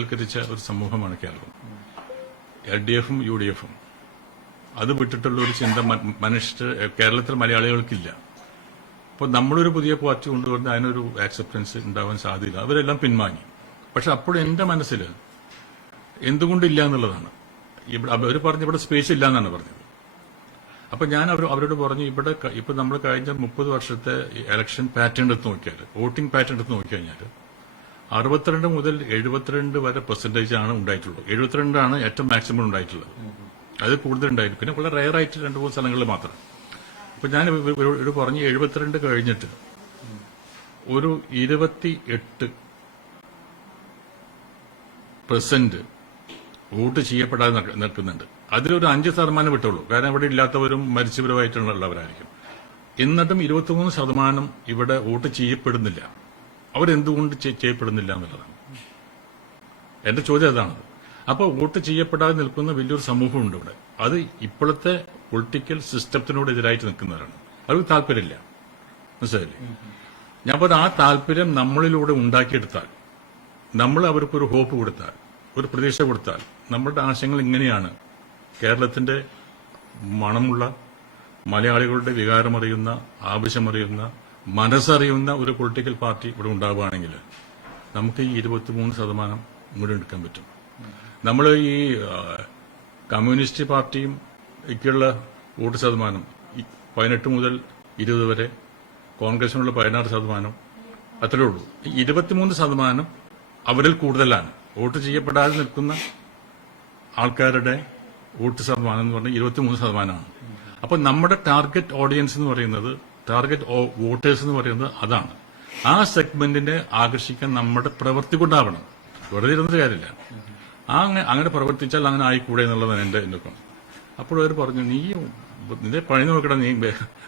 രാഷ്ട്രീയവൽക്കരിച്ച ഒരു സമൂഹമാണ് കേരളം. LDFും UDFും അത് വിട്ടിട്ടുള്ള ഒരു ചിന്ത കേരളത്തിലെ മലയാളികൾക്കില്ല. അപ്പോൾ നമ്മളൊരു പുതിയ പാർട്ടി കൊണ്ടുവന്ന് അതിനൊരു ആക്സെപ്റ്റൻസ് ഉണ്ടാവാൻ സാധ്യത, അവരെല്ലാം പിൻവാങ്ങി. പക്ഷെ അപ്പോഴും എന്റെ മനസ്സിൽ എന്തുകൊണ്ടില്ല എന്നുള്ളതാണ്. അവർ പറഞ്ഞു ഇവിടെ സ്പേസ് ഇല്ല എന്നാണ് പറഞ്ഞത്. അപ്പൊ ഞാൻ അവരോട് പറഞ്ഞു, ഇപ്പൊ നമ്മൾ കഴിഞ്ഞ 30 വർഷത്തെ ഇലക്ഷൻ പാറ്റേൺ എടുത്ത് നോക്കിയാൽ, വോട്ടിംഗ് പാറ്റേൺ എടുത്ത് നോക്കിക്കഴിഞ്ഞാൽ 62 മുതൽ 72 വരെ പെർസെന്റേജ് ആണ് ഉണ്ടായിട്ടുള്ളത്. 72 ഏറ്റവും മാക്സിമം ഉണ്ടായിട്ടുള്ളത്. അത് കൂടുതൽ ഉണ്ടായിരുന്നു. പിന്നെ വളരെ റയർ ആയിട്ട് 2-3 സ്ഥലങ്ങളിൽ മാത്രം. അപ്പൊ ഞാൻ ഇവരോട് പറഞ്ഞു 72 കഴിഞ്ഞിട്ട് ഒരു 28% വോട്ട് ചെയ്യപ്പെടാതെ നിൽക്കുന്നുണ്ട്. അതിലൊരു 5% വിട്ടുള്ളൂ. കാരണം ഇവിടെ ഇല്ലാത്തവരും മരിച്ചവരുമായിട്ടുള്ളവരായിരിക്കും. എന്നിട്ടും 23% ഇവിടെ വോട്ട് ചെയ്യപ്പെടുന്നില്ല. അവരെന്തുകൊണ്ട് ചെയ്യപ്പെടുന്നില്ല എന്നുള്ളതാണ് എന്റെ ചോദ്യം. അതാണ്. അപ്പോൾ വോട്ട് ചെയ്യപ്പെടാതെ നിൽക്കുന്ന വലിയൊരു സമൂഹമുണ്ട് ഇവിടെ. അത് ഇപ്പോഴത്തെ പൊളിറ്റിക്കൽ സിസ്റ്റത്തിനോട് എതിരായിട്ട് നിൽക്കുന്നവരാണ്. അവർക്ക് താല്പര്യമില്ല. മനസ്സിലായില്ലേ? ഞാൻ പറഞ്ഞ ആ താല്പര്യം നമ്മളിലൂടെ ഉണ്ടാക്കിയെടുത്താൽ, നമ്മൾ അവർക്കൊരു ഹോപ്പ് കൊടുത്താൽ, ഒരു പ്രതീക്ഷ കൊടുത്താൽ, നമ്മളുടെ ആശയങ്ങൾ ഇങ്ങനെയാണ്, കേരളത്തിന്റെ മണമുള്ള, മലയാളികളുടെ വികാരമറിയുന്ന, ആവശ്യമറിയുന്ന, മനസ്സറിയുന്ന ഒരു പൊളിറ്റിക്കൽ പാർട്ടി ഇവിടെ ഉണ്ടാവുകയാണെങ്കിൽ നമുക്ക് ഈ 23% ഇങ്ങോട്ട് എടുക്കാൻ പറ്റും. നമ്മൾ ഈ കമ്മ്യൂണിസ്റ്റ് പാർട്ടിയും ഒക്കെയുള്ള വോട്ട് ശതമാനം 18 മുതൽ 20 വരെ, കോൺഗ്രസിനുള്ള 16%, അത്രേ ഉള്ളൂ. 23% അവരിൽ കൂടുതലാണ്. വോട്ട് ചെയ്യപ്പെടാതെ നിൽക്കുന്ന ആൾക്കാരുടെ വോട്ട് ശതമാനം എന്ന് പറഞ്ഞാൽ 23%. അപ്പൊ നമ്മുടെ ടാർഗറ്റ് ഓഡിയൻസ് എന്ന് പറയുന്നത്, ടാർഗറ്റ് വോട്ടേഴ്സ് എന്ന് പറയുന്നത് അതാണ്. ആ സെഗ്മെന്റിനെ ആകർഷിക്കാൻ നമ്മുടെ പ്രവൃത്തി കൊണ്ടാവണം. വെറുതെ ഇരുന്നിട്ട് കാര്യമില്ല. അങ്ങനെ പ്രവർത്തിച്ചാൽ അങ്ങനെ ആയിക്കൂടെ എന്നുള്ളതാണ് എന്റെ നോക്കണം. അപ്പോൾ അവർ പറഞ്ഞു, നിന്റെ പണി നോക്കടാ, നീ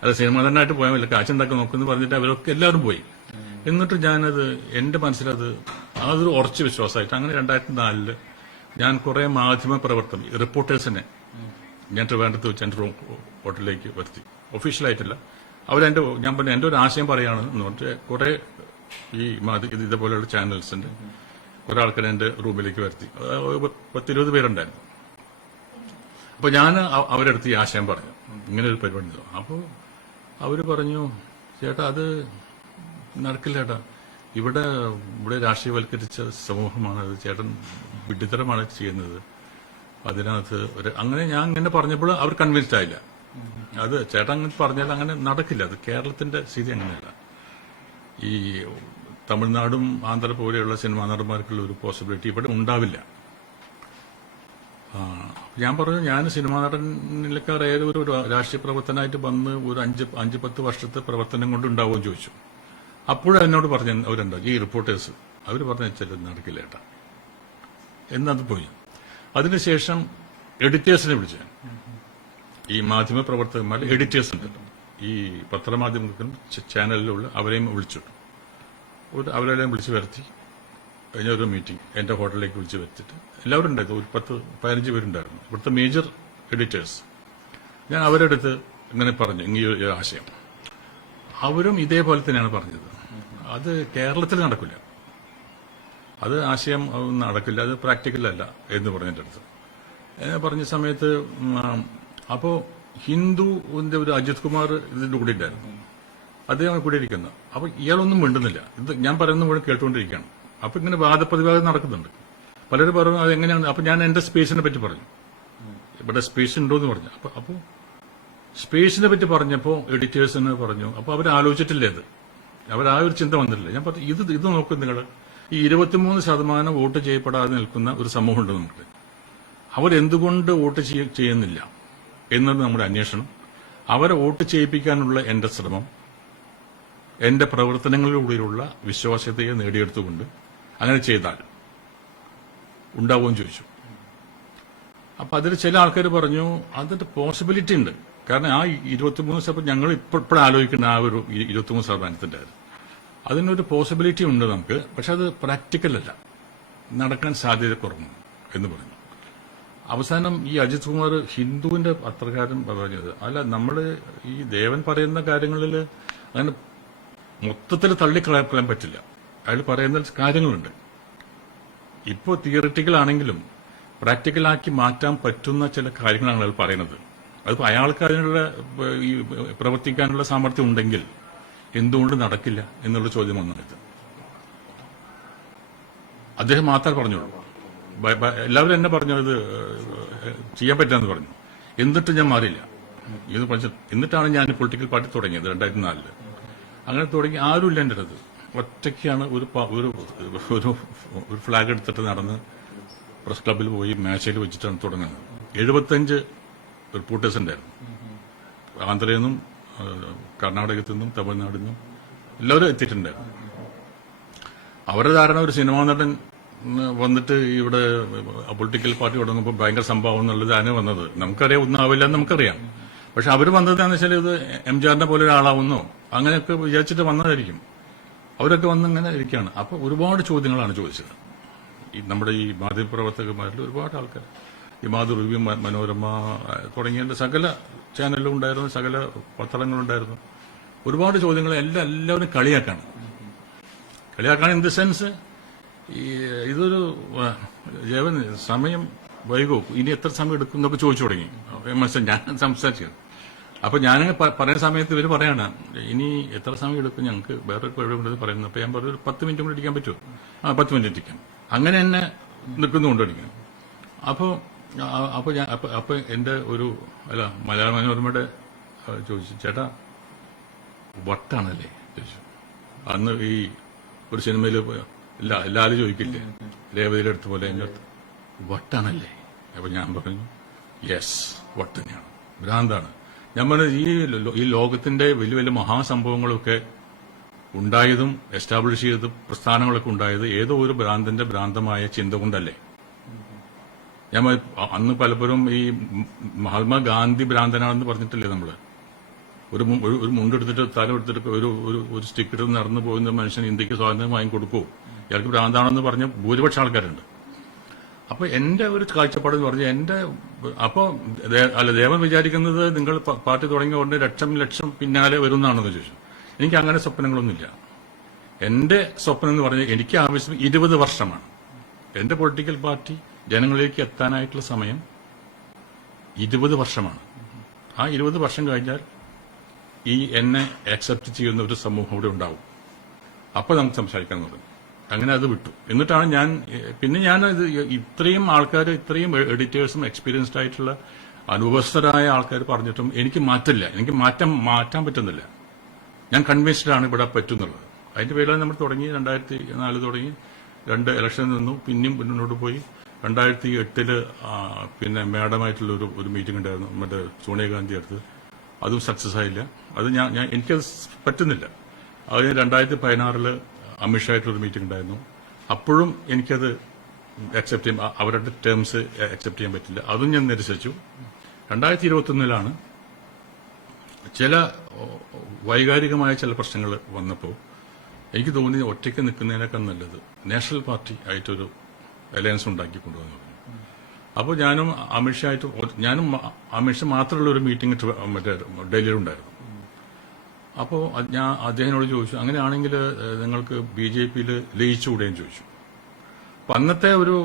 അത് സിനിമ തന്നെയായിട്ട് പോയാൽ വല്ല കാശുണ്ടാക്കി നോക്കുമെന്ന് പറഞ്ഞിട്ട് അവരൊക്കെ എല്ലാവരും പോയി. എന്നിട്ട് ഞാനത് എന്റെ മനസ്സിലത് അതൊരു ഉറച്ച വിശ്വാസമായിട്ട് അങ്ങനെ 2004 ഞാൻ കുറെ മാധ്യമ പ്രവർത്തനം, റിപ്പോർട്ടേഴ്സിനെ ഞാൻ ട്രിവാൻഡ്രത്ത് വെച്ച് എന്റെ ഹോട്ടലിലേക്ക് വരുത്തി. ഒഫീഷ്യലായിട്ടില്ല. ഞാൻ പറഞ്ഞു എന്റെ ഒരു ആശയം പറയാണ് എന്ന് പറഞ്ഞിട്ട് കുറെ ഈ ഇതേപോലെയുള്ള ചാനൽസിന്റെ കുറെ ആൾക്കാരെ എന്റെ റൂമിലേക്ക് വരുത്തി. 10-20 പേരുണ്ടായിരുന്നു. അപ്പൊ ഞാൻ അവരെടുത്ത് ഈ ആശയം പറഞ്ഞു, ഇങ്ങനെ ഒരു പരിപാടി. അപ്പോൾ അവര് പറഞ്ഞു, ചേട്ടാ അത് നടക്കില്ല ചേട്ടാ, ഇവിടെ രാഷ്ട്രീയവൽക്കരിച്ച സമൂഹമാണ് അത്, ചേട്ടൻ വിഡ്ഢിത്തരമാണ് ചെയ്യുന്നത്. അതിനകത്ത് അങ്ങനെ ഞാൻ ഇങ്ങനെ പറഞ്ഞപ്പോൾ അവർ കൺവിൻസ്ഡ് ആയില്ല. അത് ചേട്ടൻ അങ്ങനെ പറഞ്ഞാൽ അങ്ങനെ നടക്കില്ല. അത് കേരളത്തിന്റെ സ്ഥിതി അങ്ങനെയല്ല. ഈ തമിഴ്നാടും ആന്ധ്ര പോലെയുള്ള സിനിമാ നടന്മാർക്കുള്ള ഒരു പോസിബിലിറ്റി ഇവിടെ ഉണ്ടാവില്ല. ഞാൻ പറഞ്ഞു, ഞാൻ സിനിമാ നടനിലേക്കാൾ ഏറെ ഒരു രാഷ്ട്രീയ പ്രവർത്തനമായിട്ട് വന്ന് ഒരു 5-10 വർഷത്തെ പ്രവർത്തനം കൊണ്ട് ഉണ്ടാവുമെന്ന് ചോദിച്ചു. അപ്പോഴും എന്നോട് പറഞ്ഞു അവരുണ്ടോ ഈ റിപ്പോർട്ടേഴ്സ്, അവർ പറഞ്ഞു വെച്ചാൽ നടക്കില്ല ഏട്ടാ എന്നത് പോയി. അതിനുശേഷം എഡിറ്റേഴ്സിനെ വിളിച്ചു. ഈ മാധ്യമ പ്രവർത്തകന്മാർ എഡിറ്റേഴ്സ് ഉണ്ടല്ലോ, ഈ പത്രമാധ്യമങ്ങൾക്കും ചാനലിലുള്ള അവരെയും വിളിച്ചു. അവരെല്ലാം വിളിച്ചു വരുത്തി. കഴിഞ്ഞ ഒരു മീറ്റിംഗ് എന്റെ ഹോട്ടലിലേക്ക് വിളിച്ചു വരുത്തിയിട്ട് എല്ലാവരും ഉണ്ടായിരുന്നു. ഒരു 10-15 പേരുണ്ടായിരുന്നു, ഇവിടുത്തെ മേജർ എഡിറ്റേഴ്സ്. ഞാൻ അവരുടെ അടുത്ത് ഇങ്ങനെ പറഞ്ഞു, ഇങ്ങനെ ആശയം. അവരും ഇതേപോലെ തന്നെയാണ് പറഞ്ഞത്. അത് കേരളത്തിൽ നടക്കില്ല, അത് ആശയം നടക്കില്ല, അത് പ്രാക്ടിക്കലല്ല എന്ന് പറഞ്ഞതിന്റെ അടുത്ത് പറഞ്ഞ സമയത്ത് അപ്പോ ഹിന്ദുവിന്റെ ഒരു അജിത് കുമാർ ഇതിന്റെ കൂടെ ഉണ്ടായിരുന്നു. അദ്ദേഹം കൂടെ ഇരിക്കുന്ന. അപ്പൊ ഇയാളൊന്നും മിണ്ടുന്നില്ല. ഇത് ഞാൻ പറയുന്ന കൂടെ കേട്ടുകൊണ്ടിരിക്കുകയാണ്. അപ്പൊ ഇങ്ങനെ വാദപ്രതിവാദം നടക്കുന്നുണ്ട്. പലരും പറഞ്ഞു അതെങ്ങനെയാണ്. അപ്പൊ ഞാൻ എന്റെ സ്പേസിനെ പറ്റി പറഞ്ഞു, ഇവിടെ സ്പേസ് ഉണ്ടോ എന്ന് പറഞ്ഞു. അപ്പൊ സ്പേസിനെ പറ്റി പറഞ്ഞപ്പോ എഡിറ്റേഴ്സിന് പറഞ്ഞു. അപ്പൊ അവർ ആലോചിച്ചിട്ടില്ലേ, അത് ആ ഒരു ചിന്ത വന്നിട്ടില്ല. ഞാൻ പറഞ്ഞു, ഇത് നോക്കും നിങ്ങൾ, ഈ 23% വോട്ട് ചെയ്യപ്പെടാതെ നിൽക്കുന്ന ഒരു സമൂഹമുണ്ട് നമുക്ക്. അവരെന്തുകൊണ്ട് വോട്ട് ചെയ്യുന്നില്ല എന്നത് നമ്മുടെ അന്വേഷണം. അവരെ വോട്ട് ചെയ്യിപ്പിക്കാനുള്ള എന്റെ ശ്രമം, എന്റെ പ്രവർത്തനങ്ങളിലൂടെയുള്ള വിശ്വാസ്യതയെ നേടിയെടുത്തുകൊണ്ട് അങ്ങനെ ചെയ്താൽ ഉണ്ടാവുമെന്ന് ചോദിച്ചു. അപ്പൊ അതിൽ ചില ആൾക്കാർ പറഞ്ഞു അതിന്റെ പോസിബിലിറ്റി ഉണ്ട്. കാരണം ആ 23% ഞങ്ങൾ ഇപ്പോൾ ആലോചിക്കുന്ന ആ ഒരു 23%-ന്റെ അതിനൊരു പോസിബിലിറ്റി ഉണ്ട് നമുക്ക്. പക്ഷെ അത് പ്രാക്ടിക്കൽ അല്ല, നടക്കാൻ സാധ്യത കുറവാണ് എന്ന് പറഞ്ഞു. അവസാനം ഈ അജിത് കുമാർ ഹിന്ദുവിന്റെ പത്രക്കാരൻ പറഞ്ഞത്, അല്ല നമ്മള് ഈ ദേവൻ പറയുന്ന കാര്യങ്ങളിൽ അങ്ങനെ മൊത്തത്തിൽ തള്ളിക്കളയാൻ പറ്റില്ല. അയാൾ പറയുന്ന കാര്യങ്ങളുണ്ട്. ഇപ്പോൾ തിയറിറ്റിക്കൽ ആണെങ്കിലും പ്രാക്ടിക്കലാക്കി മാറ്റാൻ പറ്റുന്ന ചില കാര്യങ്ങളാണ് അയാൾ പറയുന്നത്. അതിപ്പോൾ അയാൾക്ക് അതിനുള്ള ഈ പ്രവർത്തിക്കാനുള്ള സാമർഥ്യം ഉണ്ടെങ്കിൽ എന്തുകൊണ്ട് നടക്കില്ല എന്നുള്ള ചോദ്യം വന്നത്. അദ്ദേഹം മാത്രമേ പറഞ്ഞുള്ളൂ. എല്ലാവരും എന്നെ പറഞ്ഞു ഇത് ചെയ്യാൻ പറ്റാന്ന് പറഞ്ഞു. എന്നിട്ട് ഞാൻ മാറിയില്ല. ഇത് എന്നിട്ടാണ് ഞാൻ പൊളിറ്റിക്കൽ പാർട്ടി തുടങ്ങിയത് 2004. അങ്ങനെ തുടങ്ങി ആരുമില്ല എൻ്റെ അടുത്ത്. ഒറ്റയ്ക്കാണ് ഒരു ഫ്ലാഗ് എടുത്തിട്ട് നടന്ന് പ്രസ് ക്ലബ്ബിൽ പോയി മേശയിൽ വെച്ചിട്ടാണ് തുടങ്ങുന്നത്. 75 റിപ്പോർട്ടേഴ്സ് ഉണ്ടായിരുന്നു. ആന്ധ്രയിൽ നിന്നും കർണാടകത്തിൽ നിന്നും തമിഴ്നാടിൽ നിന്നും എല്ലാവരും എത്തിയിട്ടുണ്ടായിരുന്നു. അവരുടെ ധാരണ ഒരു സിനിമാ നടൻ വന്നിട്ട് ഇവിടെ പൊളിറ്റിക്കൽ പാർട്ടി തുടങ്ങുമ്പോൾ ഭയങ്കര സംഭവം എന്നുള്ളത് ആണ് വന്നത്. നമുക്കറിയാം ഒന്നും ആവില്ല എന്ന് നമുക്കറിയാം. പക്ഷെ അവർ വന്നതെന്ന് വെച്ചാൽ ഇത് എംജിആറിനെ പോലെ ഒരാളാവുന്നോ അങ്ങനെയൊക്കെ വിചാരിച്ചിട്ട് വന്നതായിരിക്കും. അവരൊക്കെ വന്ന് ഇങ്ങനെ ഇരിക്കുകയാണ്. അപ്പൊ ഒരുപാട് ചോദ്യങ്ങളാണ് ചോദിച്ചത്. നമ്മുടെ ഈ മാധ്യമപ്രവർത്തകന്മാരിൽ ഒരുപാട് ആൾക്കാർ, ഈ മാതൃഭൂമി, മനോരമ തുടങ്ങിയ സകല ചാനലിലും ഉണ്ടായിരുന്നു, സകല പത്രങ്ങളുണ്ടായിരുന്നു. ഒരുപാട് ചോദ്യങ്ങൾ എല്ലാവരും കളിയാക്കാണ്. ഇൻ ദി സെൻസ് ഇതൊരു ജവൻ സമയം വൈകോ, ഇനി എത്ര സമയം എടുക്കും എന്നൊക്കെ ചോദിച്ചു തുടങ്ങി. ഞാൻ സംസാരിച്ചത്. അപ്പൊ ഞാനങ്ങനെ പറയുന്ന സമയത്ത് ഇവർ പറയാണ് ഇനി എത്ര സമയം എടുക്കും, ഞങ്ങൾക്ക് വേറെ എവിടെ പറയുന്നത്. അപ്പൊ ഞാൻ പറഞ്ഞു 10 മിനിറ്റ് കൂടെ ഇരിക്കാൻ പറ്റുമോ? 10 മിനിറ്റ് ഇരിക്കാം. അങ്ങനെ തന്നെ നിൽക്കുന്നുകൊണ്ടിരിക്കും. അപ്പൊ എന്റെ മലയാള മനോരമയുടെ ചോദിച്ചു, ചേട്ടാ വട്ടാണല്ലേ ചോദിച്ചു. അന്ന് ഈ ഒരു സിനിമയിൽ എല്ലാവരും ചോദിക്കില്ലേ, രേവതിയുടെ അടുത്ത് പോലെ എന്റെ അടുത്ത് വട്ടാണല്ലേ? അപ്പൊ ഞാൻ പറഞ്ഞു യെസ്, വട്ട് തന്നെയാണ്, ഭ്രാന്താണ്. ഞാൻ പറഞ്ഞത് ഈ ലോകത്തിന്റെ വലിയ വലിയ മഹാസംഭവങ്ങളൊക്കെ ഉണ്ടായതും എസ്റ്റാബ്ലിഷ് ചെയ്ത പ്രസ്ഥാനങ്ങളൊക്കെ ഉണ്ടായത് ഏതോ ഒരു ഭ്രാന്തമായ ചിന്ത കൊണ്ടല്ലേ? ഞാൻ അന്ന് പലപ്പോഴും ഈ മഹാത്മാഗാന്ധി ഭ്രാന്തനാണെന്ന് പറഞ്ഞിട്ടില്ലേ നമ്മള്? ഒരു മുണ്ടെടുത്തിട്ട് തല എടുത്തിട്ട് ഒരു സ്റ്റിക്ക് ഇട്ട് നടന്നു പോകുന്ന മനുഷ്യൻ ഇന്ത്യക്ക് സ്വാതന്ത്ര്യം വാങ്ങി കൊടുക്കുമോ? ഇയാൾക്ക് ഭ്രാന്താണെന്ന് പറഞ്ഞ ഭൂരിപക്ഷം ആൾക്കാരുണ്ട്. അപ്പൊ എന്റെ ഒരു കാഴ്ചപ്പാട് എന്ന് പറഞ്ഞാൽ ദേവൻ വിചാരിക്കുന്നത് നിങ്ങൾ പാർട്ടി തുടങ്ങിയ ഉടനെ ലക്ഷം പിന്നാലെ വരുന്നതാണെന്ന് ചോദിച്ചു. എനിക്ക് അങ്ങനെ സ്വപ്നങ്ങളൊന്നുമില്ല. എന്റെ സ്വപ്നം എന്ന് പറഞ്ഞാൽ എനിക്ക് ആവശ്യം 20 വർഷമാണ്. എന്റെ പൊളിറ്റിക്കൽ പാർട്ടി ജനങ്ങളിലേക്ക് എത്താനായിട്ടുള്ള സമയം 20 വർഷമാണ്. ആ 20 വർഷം കഴിഞ്ഞാൽ എന്നെ അക്സെപ്റ്റ് ചെയ്യുന്ന ഒരു സമൂഹം ഇവിടെ ഉണ്ടാവും. അപ്പൊ നമുക്ക് സംസാരിക്കാൻ തുടങ്ങും. അങ്ങനെ അത് വിട്ടു. എന്നിട്ടാണ് ഞാൻ ഇത്രയും ആൾക്കാർ, ഇത്രയും എഡിറ്റേഴ്സും എക്സ്പീരിയൻസ്ഡ് ആയിട്ടുള്ള അനുഭവസ്ഥരായ ആൾക്കാർ പറഞ്ഞിട്ടും എനിക്ക് മാറ്റില്ല. എനിക്ക് മാറ്റാൻ പറ്റുന്നില്ല. ഞാൻ കൺവിൻസ്ഡ് ആണ് ഇവിടെ പറ്റുന്നുള്ളത്. അതിന്റെ പേരിലാണ് നമ്മൾ തുടങ്ങി. 2004 തുടങ്ങി, 2 ഇലക്ഷൻ നിന്നു, പിന്നെയും മുന്നോട്ട് പോയി. 2008 പിന്നെ മാഡമായിട്ടുള്ള ഒരു മീറ്റിംഗ് ഉണ്ടായിരുന്നു, മറ്റേ സോണിയാഗാന്ധി അടുത്ത്. അതും സക്സസ് ആയില്ല. അത് എനിക്കത് പറ്റുന്നില്ല. അത് 2016 അമിത്ഷായിട്ടുള്ളൊരു മീറ്റിംഗ് ഉണ്ടായിരുന്നു. അപ്പോഴും എനിക്കത് അക്സെപ്റ്റ് ചെയ്യാൻ, അവരുടെ ടേംസ് അക്സെപ്റ്റ് ചെയ്യാൻ പറ്റില്ല. അതും ഞാൻ നിരസിച്ചു. 2021 ചില വൈകാരികമായ ചില പ്രശ്നങ്ങൾ വന്നപ്പോൾ എനിക്ക് തോന്നി ഒറ്റയ്ക്ക് നിൽക്കുന്നതിനേക്കാൾ നല്ലത് നാഷണൽ പാർട്ടി ആയിട്ടൊരു അലയൻസ് ഉണ്ടാക്കി കൊണ്ടുവന്നു. അപ്പോൾ ഞാനും അമിത്ഷാ മാത്രമുള്ള ഒരു മീറ്റിംഗ് മറ്റേ ഡൽഹിയിലുണ്ടായിരുന്നു. അപ്പോൾ ഞാൻ അദ്ദേഹത്തിനോട് ചോദിച്ചു, അങ്ങനെയാണെങ്കിൽ നിങ്ങൾക്ക് BJPയിൽ ലയിച്ചുകൂടെയും ചോദിച്ചു. അപ്പൊ അന്നത്തെ ഒരു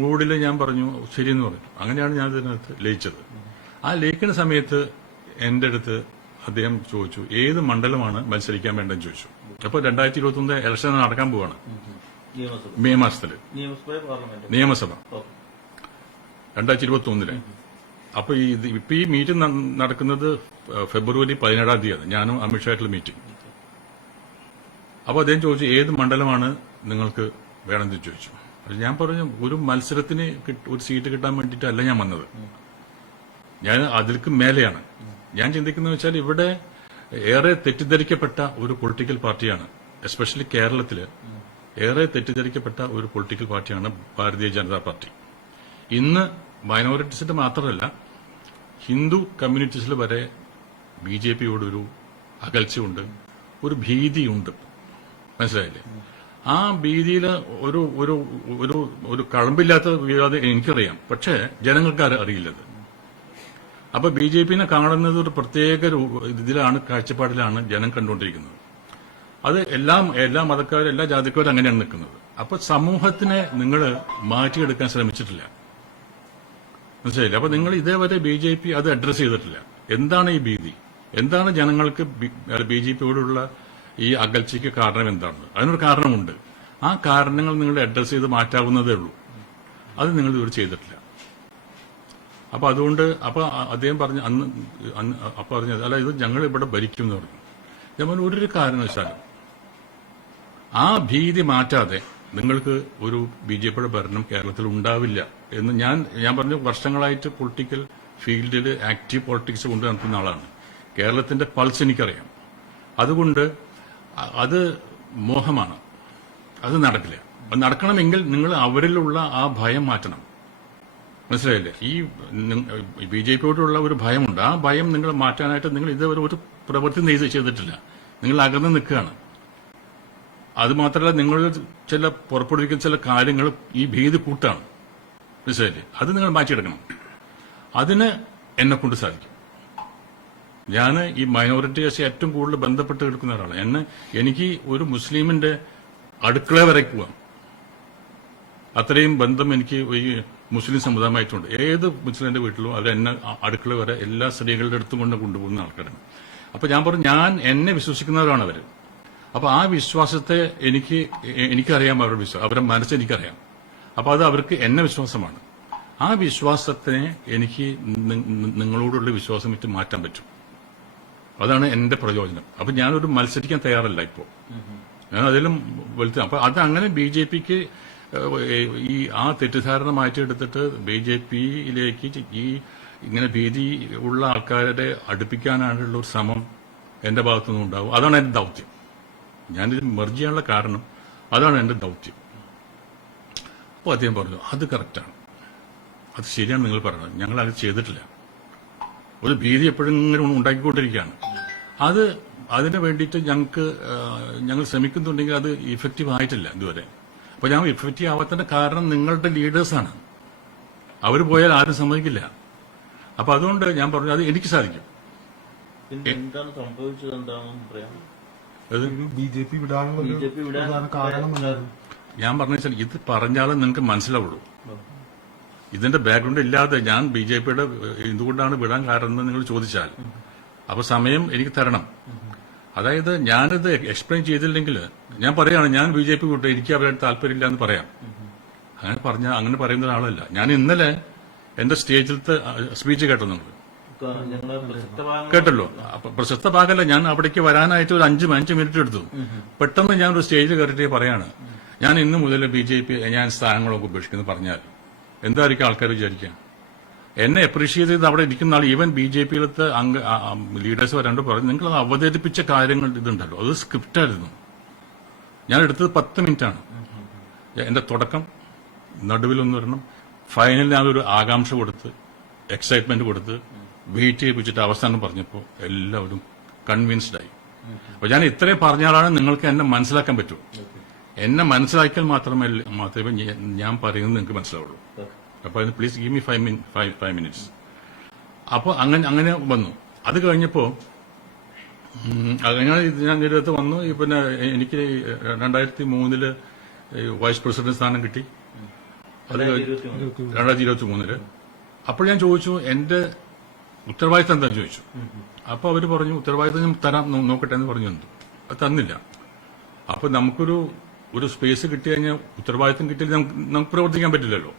മൂഡിൽ ഞാൻ പറഞ്ഞു ശരിയെന്ന് പറഞ്ഞു. അങ്ങനെയാണ് ഞാൻ ഇതിനകത്ത് ലയിച്ചത്. ആ ലയിക്കുന്ന സമയത്ത് എന്റെ അടുത്ത് അദ്ദേഹം ചോദിച്ചു ഏത് മണ്ഡലമാണ് മത്സരിക്കാൻ വേണ്ടെന്ന് ചോദിച്ചു. അപ്പോൾ 2021 ഇലക്ഷൻ നടക്കാൻ പോവാണ്, മെയ് മാസത്തില് നിയമസഭ 2021. അപ്പൊ ഇപ്പൊ ഈ മീറ്റിംഗ് നടക്കുന്നത് ഫെബ്രുവരി 17 തീയതി, ഞാനും അമിത്ഷായിട്ടുള്ള മീറ്റിംഗ്. അപ്പൊ അദ്ദേഹം ചോദിച്ചു ഏത് മണ്ഡലമാണ് നിങ്ങൾക്ക് വേണമെന്ന് ചോദിച്ചു. ഞാൻ പറഞ്ഞു ഒരു മത്സരത്തിന് ഒരു സീറ്റ് കിട്ടാൻ വേണ്ടിയിട്ടല്ല ഞാൻ വന്നത്, ഞാൻ അതിൽക്ക് മേലെയാണ്. ഞാൻ ചിന്തിക്കുന്നത് വെച്ചാൽ ഇവിടെ ഏറെ തെറ്റിദ്ധരിക്കപ്പെട്ട ഒരു പൊളിറ്റിക്കൽ പാർട്ടിയാണ്, എസ്പെഷ്യലി കേരളത്തില് ഏറെ തെറ്റിദ്ധരിക്കപ്പെട്ട ഒരു പൊളിറ്റിക്കൽ പാർട്ടിയാണ് ഭാരതീയ ജനതാ പാർട്ടി. ഇന്ന് മൈനോറിറ്റീസിന്റെ മാത്രമല്ല ഹിന്ദു കമ്മ്യൂണിറ്റീസിൽ വരെ BJPയോടൊരു അകൽച്ചയുണ്ട്, ഒരു ഭീതിയുണ്ട്. മനസ്സിലായില്ലേ? ആ ഭീതിയിൽ ഒരു ഒരു ഒരു ഒരു കഴമ്പില്ലാത്ത വിവാദം എനിക്കറിയാം, പക്ഷേ ജനങ്ങൾക്ക് അറിയില്ലത്. അപ്പൊ BJPനെ കാണുന്നത് ഒരു പ്രത്യേക ഇതിലാണ്, കാഴ്ചപ്പാടിലാണ് ജനം കണ്ടുകൊണ്ടിരിക്കുന്നത്. അത് എല്ലാ മതക്കാരും എല്ലാ ജാതിക്കാരും അങ്ങനെയാണ് നിൽക്കുന്നത്. അപ്പൊ സമൂഹത്തിനെ നിങ്ങൾ മാറ്റിയെടുക്കാൻ ശ്രമിച്ചിട്ടില്ല, മനസ്സിലായില്ല. അപ്പൊ നിങ്ങൾ ഇതേവരെ BJP അത് അഡ്രസ് ചെയ്തിട്ടില്ല. എന്താണ് ഈ ഭീതി, എന്താണ് ജനങ്ങൾക്ക് BJPയോടുള്ള ഈ അകൽച്ചയ്ക്ക് കാരണം എന്താണ്? അതിനൊരു കാരണമുണ്ട്. ആ കാരണങ്ങൾ നിങ്ങൾ അഡ്രസ് ചെയ്ത് മാറ്റാവുന്നതേ ഉള്ളൂ. അത് നിങ്ങൾ ഇതുവരെ ചെയ്തിട്ടില്ല. അപ്പൊ അതുകൊണ്ട് അദ്ദേഹം പറഞ്ഞ അന്ന് പറഞ്ഞത് അല്ല, ഇത് ഞങ്ങൾ ഇവിടെ ഭരിക്കും എന്ന് പറഞ്ഞു. ഞാൻ പറഞ്ഞു ഒരു കാരണവശാലും ആ ഭീതി മാറ്റാതെ നിങ്ങൾക്ക് ഒരു BJPയുടെ ഭരണം കേരളത്തിൽ ഉണ്ടാവില്ല എന്ന് ഞാൻ പറഞ്ഞു. വർഷങ്ങളായിട്ട് പൊളിറ്റിക്കൽ ഫീൽഡിൽ ആക്റ്റീവ് പൊളിറ്റിക്സ് കൊണ്ട് നടത്തുന്ന ആളാണ്. കേരളത്തിന്റെ പൾസ് എനിക്കറിയാം. അതുകൊണ്ട് അത് മോഹമാണ്, അത് നടക്കില്ല. അത് നടക്കണമെങ്കിൽ നിങ്ങൾ അവരിലുള്ള ആ ഭയം മാറ്റണം, മനസ്സിലായില്ലേ? ഈ BJPയോടുള്ള ഒരു ഭയമുണ്ട്. ആ ഭയം നിങ്ങൾ മാറ്റാനായിട്ട് നിങ്ങൾ ഇതുവരെ ഒരു പ്രവൃത്തി ചെയ്തിട്ടില്ല. നിങ്ങൾ അകന്ന് നിൽക്കുകയാണ്. അത് മാത്രമല്ല, നിങ്ങൾ പുറപ്പെടുവിക്കുന്ന ചില കാര്യങ്ങൾ ഈ ഭീതി കൂട്ടാണ്, മനസ്സിലായില്ലേ? അത് നിങ്ങൾ മാറ്റിയെടുക്കണം. അതിന് എന്നെ കൊണ്ട് സാധിക്കും. ഞാൻ ഈ മൈനോറിറ്റീസ് ഏറ്റവും കൂടുതൽ ബന്ധപ്പെട്ട് കിടക്കുന്ന ഒരാളാണ്. എനിക്ക് ഒരു മുസ്ലിമിന്റെ അടുക്കള വരെ പോവാം, അത്രയും ബന്ധം എനിക്ക് ഈ മുസ്ലിം സമുദായമായിട്ടുണ്ട്. ഏത് മുസ്ലിന്റെ വീട്ടിലും അവരെന്നെ അടുക്കള വരെ എല്ലാ സ്ത്രീകളുടെ അടുത്തും കൊണ്ട് കൊണ്ടുപോകുന്ന ആൾക്കാരാണ്. അപ്പൊ ഞാൻ പറഞ്ഞു, എന്നെ വിശ്വസിക്കുന്നവരാണ് അവര്. അപ്പൊ ആ വിശ്വാസത്തെ എനിക്കറിയാം, അവരുടെ വിശ്വാസം, അവരുടെ മനസ്സ് എനിക്കറിയാം. അപ്പൊ അത് അവർക്ക് എന്നെ വിശ്വാസമാണ്. ആ വിശ്വാസത്തിനെ എനിക്ക് നിങ്ങളോടുള്ള വിശ്വാസം വിട്ട് മാറ്റാൻ പറ്റും. അതാണ് എന്റെ പ്രയോജനം. അപ്പൊ ഞാനൊരു മത്സരിക്കാൻ തയ്യാറല്ല ഇപ്പോ. ഞാൻ അതിലും വലുത്. അപ്പൊ അത് അങ്ങനെ BJPക്ക് ഈ ആ തെറ്റിദ്ധാരണ മാറ്റിയെടുത്തിട്ട് BJPയിലേക്ക് ഈ ഇങ്ങനെ ഭീതി ഉള്ള ആൾക്കാരെ അടുപ്പിക്കാനായിട്ടുള്ള ഒരു ശ്രമം എന്റെ ഭാഗത്തുനിന്നും ഉണ്ടാവും. അതാണ് എന്റെ ദൗത്യം. ഞാനിത് മെർജ് ചെയ്യാനുള്ള കാരണം അതാണ് എന്റെ ദൗത്യം. അപ്പോൾ അദ്ദേഹം പറഞ്ഞു, അത് കറക്റ്റാണ്, അത് ശരിയാണ് നിങ്ങൾ പറയുന്നത്, ഞങ്ങൾ അത് ചെയ്തിട്ടില്ല. ഒരു ഭീതി എപ്പോഴും ഇങ്ങനെ ഉണ്ടാക്കിക്കൊണ്ടിരിക്കുകയാണ്. അതിന് വേണ്ടിയിട്ട് ഞങ്ങൾ ശ്രമിക്കുന്നുണ്ടെങ്കിൽ അത് ഇഫക്റ്റീവ് ആയിട്ടില്ല ഇതുവരെ. അപ്പൊ ഞാൻ ഇഫക്റ്റീവ് ആവാത്തതിന്റെ കാരണം നിങ്ങളുടെ ലീഡേഴ്സാണ്. അവർ പോയാൽ ആരും സമ്മതിക്കില്ല. അപ്പൊ അതുകൊണ്ട് ഞാൻ പറഞ്ഞു, അത് എനിക്ക് സാധിക്കും. എന്താണ് സംഭവിച്ചത്? എന്താണെന്ന് പറയാം. BJP വിടാനുള്ള കാരണം ഞാൻ പറഞ്ഞ ഇത് പറഞ്ഞാലും നിങ്ങൾക്ക് മനസ്സിലാവുള്ളൂ. ഇതിന്റെ ബാക്ക്ഗ്രൗണ്ട് ഇല്ലാതെ ഞാൻ BJPയുടെ എന്തുകൊണ്ടാണ് വിടാൻ കാരണം എന്ന് നിങ്ങൾ ചോദിച്ചാൽ അപ്പൊ സമയം എനിക്ക് തരണം. അതായത് ഞാനിത് എക്സ്പ്ലെയിൻ ചെയ്തില്ലെങ്കിൽ ഞാൻ പറയാണ്, ഞാൻ BJP വിട്ടു, എനിക്ക് അവരുടെ താല്പര്യമില്ല എന്ന് പറയാം. അങ്ങനെ പറയുന്ന ഒരാളല്ല ഞാൻ. ഇന്നലെ എന്റെ സ്റ്റേജിലത്തെ സ്പീച്ച് കേട്ടോ നിങ്ങൾ കേട്ടല്ലോ. പ്രശസ്ത ഭാഗമല്ല, ഞാൻ അവിടേക്ക് വരാനായിട്ട് ഒരു 5 മിനിറ്റ് എടുത്തു. പെട്ടെന്ന് ഞാൻ ഒരു സ്റ്റേജിൽ കയറിയിട്ട് പറയാണ്, ഞാൻ ഇന്ന് മുതൽ BJP ഞാൻ സ്ഥാനങ്ങളൊക്കെ ഉപേക്ഷിക്കുന്നു പറഞ്ഞാൽ എന്തായിരിക്കും ആൾക്കാർ വിചാരിക്കുക? എന്നെ അപ്രീഷിയേറ്റ് ചെയ്ത് അവിടെ ഇരിക്കുന്ന ആൾ, ഈവൻ BJPയിലത്തെ ലീഡേഴ്സ് വരാണ്ട് പറഞ്ഞു, നിങ്ങൾ അത് അവതരിപ്പിച്ച കാര്യങ്ങൾ ഇതുണ്ടല്ലോ, അത് സ്ക്രിപ്റ്റായിരുന്നു. ഞാൻ എടുത്തത് 10 മിനിറ്റാണ്. എന്റെ തുടക്കം, നടുവിലൊന്ന് വരണം, ഫൈനലിൽ ഞാനൊരു ആകാംക്ഷ കൊടുത്ത്, എക്സൈറ്റ്മെന്റ് കൊടുത്ത്, വെയിറ്റ് ചെയ്യിപ്പിച്ചിട്ട് അവസാനം പറഞ്ഞപ്പോൾ എല്ലാവരും കൺവിൻസ്ഡ് ആയി. അപ്പൊ ഞാൻ ഇത്രയും പറഞ്ഞാലാണ് നിങ്ങൾക്ക് എന്നെ മനസ്സിലാക്കാൻ പറ്റൂ. എന്നെ മനസ്സിലാക്കിയാൽ മാത്രമേ ഞാൻ പറയുന്നത് നിങ്ങൾക്ക് മനസ്സിലാവുള്ളൂ. അപ്പൊ അതിന് പ്ലീസ് ഗീവ് മീ 5 മിനിറ്റ്സ്. അപ്പൊ അങ്ങനെ വന്നു. അത് കഴിഞ്ഞപ്പോ ഞാൻ ഇതിനകത്ത് വന്നു. പിന്നെ എനിക്ക് 2003 വൈസ് പ്രസിഡന്റ് സ്ഥാനം കിട്ടി. അത് 2023 അപ്പോൾ ഞാൻ ചോദിച്ചു, എന്റെ ഉത്തരവാദിത്തം എന്താ ചോദിച്ചു. അപ്പൊ അവര് പറഞ്ഞു, ഉത്തരവാദിത്തം ഞാൻ തരാം, നോക്കട്ടെ എന്ന് പറഞ്ഞു. അത് തന്നില്ല. അപ്പൊ നമുക്കൊരു സ്പേസ് കിട്ടി കഴിഞ്ഞാൽ, ഉത്തരവാദിത്തം കിട്ടിയാൽ നമുക്ക് പ്രവർത്തിക്കാൻ പറ്റില്ലല്ലോ.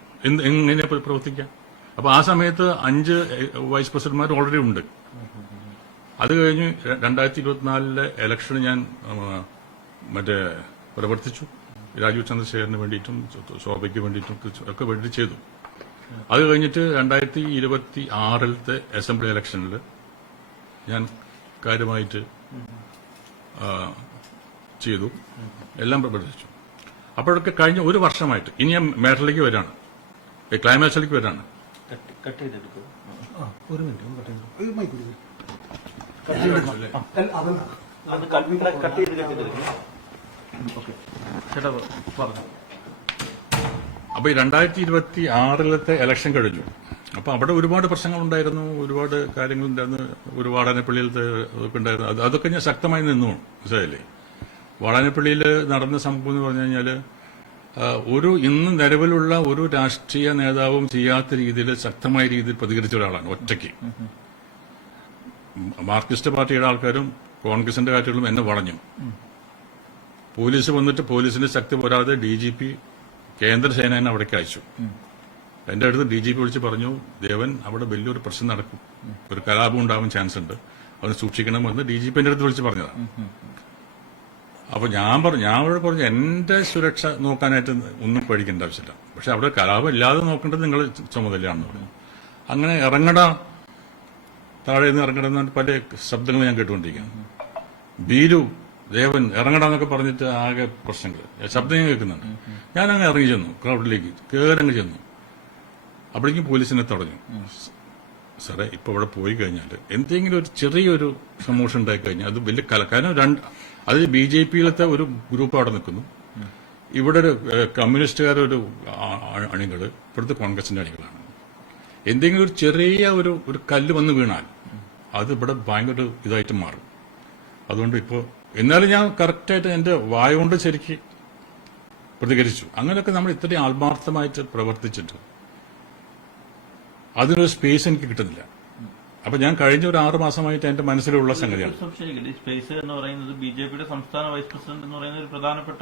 എങ്ങനെ പ്രവർത്തിക്കാം? അപ്പൊ ആ സമയത്ത് 5 വൈസ് പ്രസിഡന്റ്മാർ ഓൾറെഡി ഉണ്ട്. അത് കഴിഞ്ഞ് 2024 ഇലക്ഷന് ഞാൻ പ്രവർത്തിച്ചു. രാജീവ് ചന്ദ്രശേഖരന് വേണ്ടിയിട്ടും ശോഭയ്ക്ക് വേണ്ടിയിട്ടും ഒക്കെ വേണ്ടി ചെയ്തു. അത് കഴിഞ്ഞിട്ട് 2026 അസംബ്ലി ഇലക്ഷനിൽ ഞാൻ കാര്യമായിട്ട് ചെയ്തു, എല്ലാം പ്രവർത്തിച്ചു. അപ്പോഴൊക്കെ കഴിഞ്ഞ ഒരു വർഷമായിട്ട് ഇനി ഞാൻ മാറ്ററിലേക്ക് വരാണ്, ക്ലൈമാക്സിലേക്ക് വരാണ്. അപ്പൊ 2026 ഇലക്ഷൻ കഴിഞ്ഞു. അപ്പൊ അവിടെ ഒരുപാട് പ്രശ്നങ്ങളുണ്ടായിരുന്നു, ഒരുപാട് കാര്യങ്ങളുണ്ടായിരുന്നു, ഒരുപാട് അനപ്പള്ളിയിലത്തെ ഒക്കെ ഉണ്ടായിരുന്നു. അതൊക്കെ ഞാൻ ശക്തമായി നിന്നു, മനസ്സിലായില്ലേ? വാടാനപ്പള്ളിയിൽ നടന്ന സംഭവം എന്ന് പറഞ്ഞു കഴിഞ്ഞാൽ ഇന്ന് നിലവിലുള്ള ഒരു രാഷ്ട്രീയ നേതാവും ചെയ്യാത്ത രീതിയിൽ ശക്തമായ രീതിയിൽ പ്രതികരിച്ച ഒരാളാണ് ഒറ്റയ്ക്ക്. മാർക്സിസ്റ്റ് പാർട്ടിയുടെ ആൾക്കാരും കോൺഗ്രസിന്റെ കാറ്റുകളും എന്നെ വളഞ്ഞു. പോലീസ് വന്നിട്ട് പോലീസിന്റെ ശക്തി പോരാതെ DGP കേന്ദ്ര സേനയെ അവിടേക്ക് അയച്ചു. എന്റെ അടുത്ത് DGP വിളിച്ച് പറഞ്ഞു, ദേവൻ അവിടെ വലിയൊരു പ്രശ്നം നടക്കും, ഒരു കലാപം ഉണ്ടാവാൻ ചാൻസ് ഉണ്ട്, അവന് സൂക്ഷിക്കണമെന്ന് DGP എന്റെ അടുത്ത് വിളിച്ച് പറഞ്ഞതാണ്. അപ്പൊ ഞാൻ പറഞ്ഞു എന്റെ സുരക്ഷ നോക്കാനായിട്ട് ഒന്നും പേടിക്കേണ്ട ആവശ്യമില്ല, പക്ഷെ അവിടെ കലാപം ഇല്ലാതെ നോക്കേണ്ടത് നിങ്ങൾ ചുമതലയാണെന്ന് പറഞ്ഞു. അങ്ങനെ ഇറങ്ങടാ, താഴെ നിന്ന് ഇറങ്ങണമെന്ന് പല ശബ്ദങ്ങൾ ഞാൻ കേട്ടുകൊണ്ടിരിക്കുകയാണ്. ബീരു, ദേവൻ ഇറങ്ങടാന്നൊക്കെ പറഞ്ഞിട്ട് ആകെ പ്രശ്നങ്ങൾ, ശബ്ദം ഞാൻ കേൾക്കുന്നുണ്ട്. ഞാൻ അങ്ങ് ഇറങ്ങി ചെന്നു, ക്രൗഡിലേക്ക് കയറങ്ങ് ചെന്നു. അപ്പോഴേക്കും പോലീസിനെ തടഞ്ഞു. സാറേ, ഇപ്പൊ ഇവിടെ പോയി കഴിഞ്ഞാൽ എന്തെങ്കിലും ഒരു ചെറിയൊരു സമൂഷം ഉണ്ടായി കഴിഞ്ഞാൽ അത് വലിയ കാരണം അത് BJPയിലത്തെ ഒരു ഗ്രൂപ്പ് അവിടെ നിൽക്കുന്നു, ഇവിടെ ഒരു കമ്മ്യൂണിസ്റ്റുകാരൊരു അണികള്, ഇവിടുത്തെ കോൺഗ്രസിന്റെ അണികളാണ്. എന്തെങ്കിലും ഒരു ചെറിയ ഒരു കല്ല് വന്ന് വീണാൽ അത് ഇവിടെ ഭയങ്കര ഇതായിട്ട് മാറും. അതുകൊണ്ട് ഇപ്പോൾ എന്നാലും ഞാൻ കറക്റ്റായിട്ട് എന്റെ വായ കൊണ്ട് ശരിക്ക് പ്രതികരിച്ചു. അങ്ങനെയൊക്കെ നമ്മൾ ഇത്രയും ആത്മാർത്ഥമായിട്ട് പ്രവർത്തിച്ചിട്ട് അതിനൊരു സ്പേസ് എനിക്ക് കിട്ടുന്നില്ല. അപ്പൊ ഞാൻ കഴിഞ്ഞ ഒരു 6 മാസമായിട്ട് എന്റെ മനസ്സിലുള്ള സംഗതിയാണ്. സംശയിക്കില്ല, ഈ സ്പേസ് എന്ന് പറയുന്നത് BJPയുടെ സംസ്ഥാന വൈസ് പ്രസിഡന്റ് എന്ന് പറയുന്ന ഒരു പ്രധാനപ്പെട്ട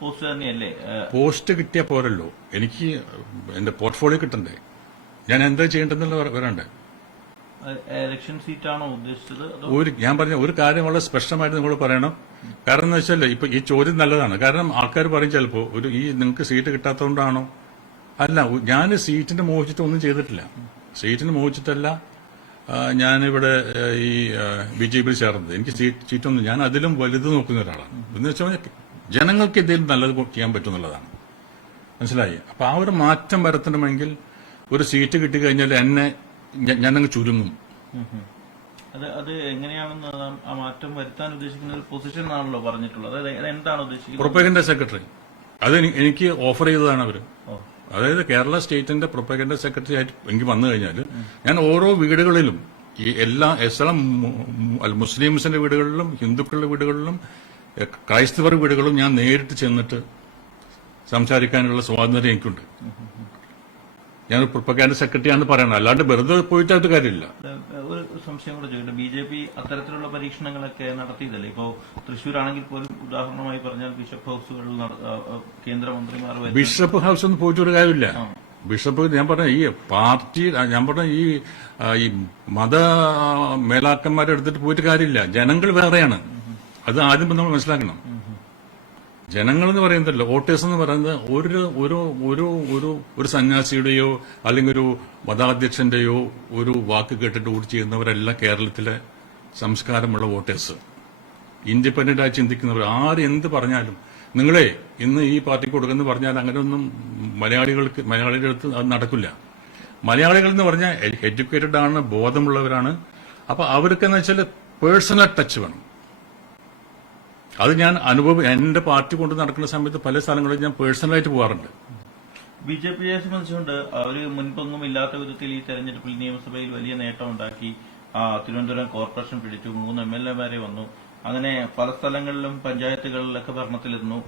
പോസ്റ്റ് തന്നെയല്ലേ? പോസ്റ്റ് കിട്ടിയാൽ പോരല്ലോ, എനിക്ക് എന്റെ പോർട്ട്ഫോളിയോ കിട്ടണ്ടേ, ഞാൻ എന്താ ചെയ്യേണ്ടതെന്നുള്ള വരണ്ടേ. ഇലക്ഷൻ സീറ്റാണോ ഉദ്ദേശിച്ചത്? ഞാൻ പറഞ്ഞ ഒരു കാര്യം വളരെ സ്പഷ്ടമായിട്ട് നിങ്ങൾ പറയണം. കാരണം എന്ന് വെച്ചാൽ ഇപ്പൊ ഈ ചോദ്യം നല്ലതാണ്. കാരണം ആൾക്കാർ പറയും ചിലപ്പോ നിങ്ങൾക്ക് സീറ്റ് കിട്ടാത്തതുകൊണ്ടാണോ? അല്ല, ഞാൻ സീറ്റിന്റെ മോഹിച്ചിട്ട് ഒന്നും ചെയ്തിട്ടില്ല. സീറ്റിന് മോഹിച്ചിട്ടല്ല ഞാനിവിടെ ഈ BJPയിൽ ചേർന്നത്. എനിക്ക് സീറ്റൊന്നും, ഞാൻ അതിലും വലുത് നോക്കുന്ന ഒരാളാണ്. എന്ന് വെച്ചാൽ ജനങ്ങൾക്ക് എന്തെങ്കിലും നല്ലത് ചെയ്യാൻ പറ്റുന്നുള്ളതാണ്. മനസ്സിലായി? അപ്പൊ ആ ഒരു മാറ്റം വരുത്തണമെങ്കിൽ ഒരു സീറ്റ് കിട്ടിക്കഴിഞ്ഞാൽ ഞാനങ്ങ് ചുരുങ്ങും. അത് എങ്ങനെയാണെന്ന് ആ മാറ്റം വരുത്താൻ ഉദ്ദേശിക്കുന്ന ഒരു പൊസിഷൻ ആണല്ലോ പറഞ്ഞിട്ടുള്ളത്. എന്താണ് ഉദ്ദേശിക്കുന്നത്? Propaganda secretary. അത് എനിക്ക് ഓഫർ ചെയ്തതാണ് അവര്. അതായത് കേരള സ്റ്റേറ്റിന്റെ പ്രൊപ്പഗൻഡ സെക്രട്ടറി ആയിട്ട് എനിക്ക് വന്നു കഴിഞ്ഞാൽ ഞാൻ ഓരോ വീടുകളിലും ഈ മുസ്ലിംസിന്റെ വീടുകളിലും ഹിന്ദുക്കളുടെ വീടുകളിലും ക്രൈസ്തവർ വീടുകളിലും ഞാൻ നേരിട്ട് ചെന്നിട്ട് സംസാരിക്കാനുള്ള സ്വാതന്ത്ര്യം എനിക്കുണ്ട്. ഞാൻ പ്രൊപ്പഗൻഡ സെക്രട്ടറിയാണെന്ന് പറയണം, അല്ലാണ്ട് വെറുതെ പോയിട്ടായിട്ട് കാര്യമില്ല. ഒരു സംശയം കൂടെ ചോദിക്കട്ടെ, BJP അത്തരത്തിലുള്ള പരീക്ഷണങ്ങളൊക്കെ നടത്തിയതല്ലേ? ഇപ്പോ തൃശ്ശൂരാണെങ്കിൽ പോലും ഉദാഹരണമായി പറഞ്ഞാൽ ബിഷപ്പ് ഹൌസുകളിൽ കേന്ദ്രമന്ത്രിമാർ ബിഷപ്പ് ഹൌസ് ഒന്നും പോയിട്ടൊരു കാര്യമില്ല. ബിഷപ്പ് ഞാൻ പറഞ്ഞ ഈ പാർട്ടി, ഞാൻ പറഞ്ഞ ഈ മത മേലാക്കന്മാരെ എടുത്തിട്ട് പോയിട്ട് കാര്യമില്ല. ജനങ്ങൾ വേറെയാണ്. അത് ആദ്യം നമ്മൾ മനസ്സിലാക്കണം. ജനങ്ങൾ എന്ന് പറയുന്നതല്ല, വോട്ടേഴ്സ് എന്ന് പറയുന്നത് ഒരു സന്യാസിയുടെയോ അല്ലെങ്കിൽ ഒരു മതാധ്യക്ഷന്റെയോ ഒരു വാക്ക് കേട്ടിട്ട് വോട്ട് ചെയ്യുന്നവരല്ല കേരളത്തിലെ സംസ്കാരമുള്ള വോട്ടേഴ്സ്. ഇൻഡിപെൻഡന്റ് ആയി ചിന്തിക്കുന്നവർ ആരെന്ത് പറഞ്ഞാലും, നിങ്ങളെ ഇന്ന് ഈ പാർട്ടിക്ക് കൊടുക്കുന്ന പറഞ്ഞാൽ അങ്ങനെയൊന്നും മലയാളികളുടെ അടുത്ത് അത് നടക്കില്ല. മലയാളികൾ എന്ന് പറഞ്ഞാൽ എഡ്യൂക്കേറ്റഡ് ആണ്, ബോധമുള്ളവരാണ്. അപ്പൊ അവർക്കെന്ന് വെച്ചാൽ പേഴ്സണൽ ടച്ച് വേണം. അത് ഞാൻ എന്റെ പാർട്ടി കൊണ്ട് നടക്കുന്ന സമയത്ത് പല സ്ഥലങ്ങളിൽ ഞാൻ പേഴ്സണലായിട്ട് പോകാറുണ്ട്. BJPയെ സംബന്ധിച്ചുകൊണ്ട് അവർ മുൻപൊന്നും ഇല്ലാത്ത വിധത്തിൽ ഈ തെരഞ്ഞെടുപ്പിൽ നിയമസഭയിൽ വലിയ നേട്ടം ഉണ്ടാക്കി. തിരുവനന്തപുരം കോർപ്പറേഷൻ പിടിച്ചു, 3 MLA-മാരെ വന്നു. അങ്ങനെ പല സ്ഥലങ്ങളിലും പഞ്ചായത്തുകളിലൊക്കെ ഭരണത്തിലിരുന്നു.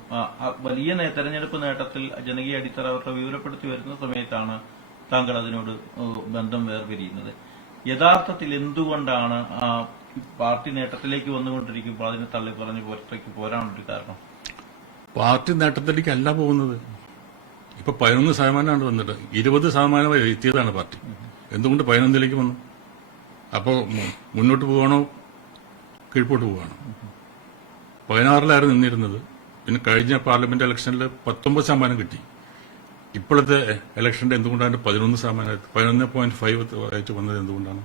വലിയ തെരഞ്ഞെടുപ്പ് നേട്ടത്തിൽ ജനകീയ അടിത്തറ അവരുടെ വിവരപ്പെടുത്തി വരുന്ന സമയത്താണ് താങ്കൾ അതിനോട് ബന്ധം വേർപിരിയുന്നത്. യഥാർത്ഥത്തിൽ എന്തുകൊണ്ടാണ് പാർട്ടി നേട്ടത്തിലേക്ക് വന്നുകൊണ്ടിരിക്കുമ്പോൾ അതിനെ തള്ളി പറഞ്ഞ് പുറത്തേക്ക് പോരാനൊരു കാരണം? പാർട്ടി നേട്ടത്തിലേക്ക് അല്ല പോകുന്നത്. ഇപ്പൊ 11% വന്നിട്ട് 20% എത്തിയതാണ് പാർട്ടി. എന്തുകൊണ്ട് 11 വന്നു? അപ്പോ മുന്നോട്ട് പോവാണോ കീഴ്പോട്ട് പോവാണോ? 16 നിന്നിരുന്നത്. പിന്നെ കഴിഞ്ഞ പാർലമെന്റ് ഇലക്ഷനിൽ 19% കിട്ടി. ഇപ്പോഴത്തെ ഇലക്ഷന്റെ എന്തുകൊണ്ടാണ് 11.5 ആയിട്ട് വന്നത്? എന്തുകൊണ്ടാണ്?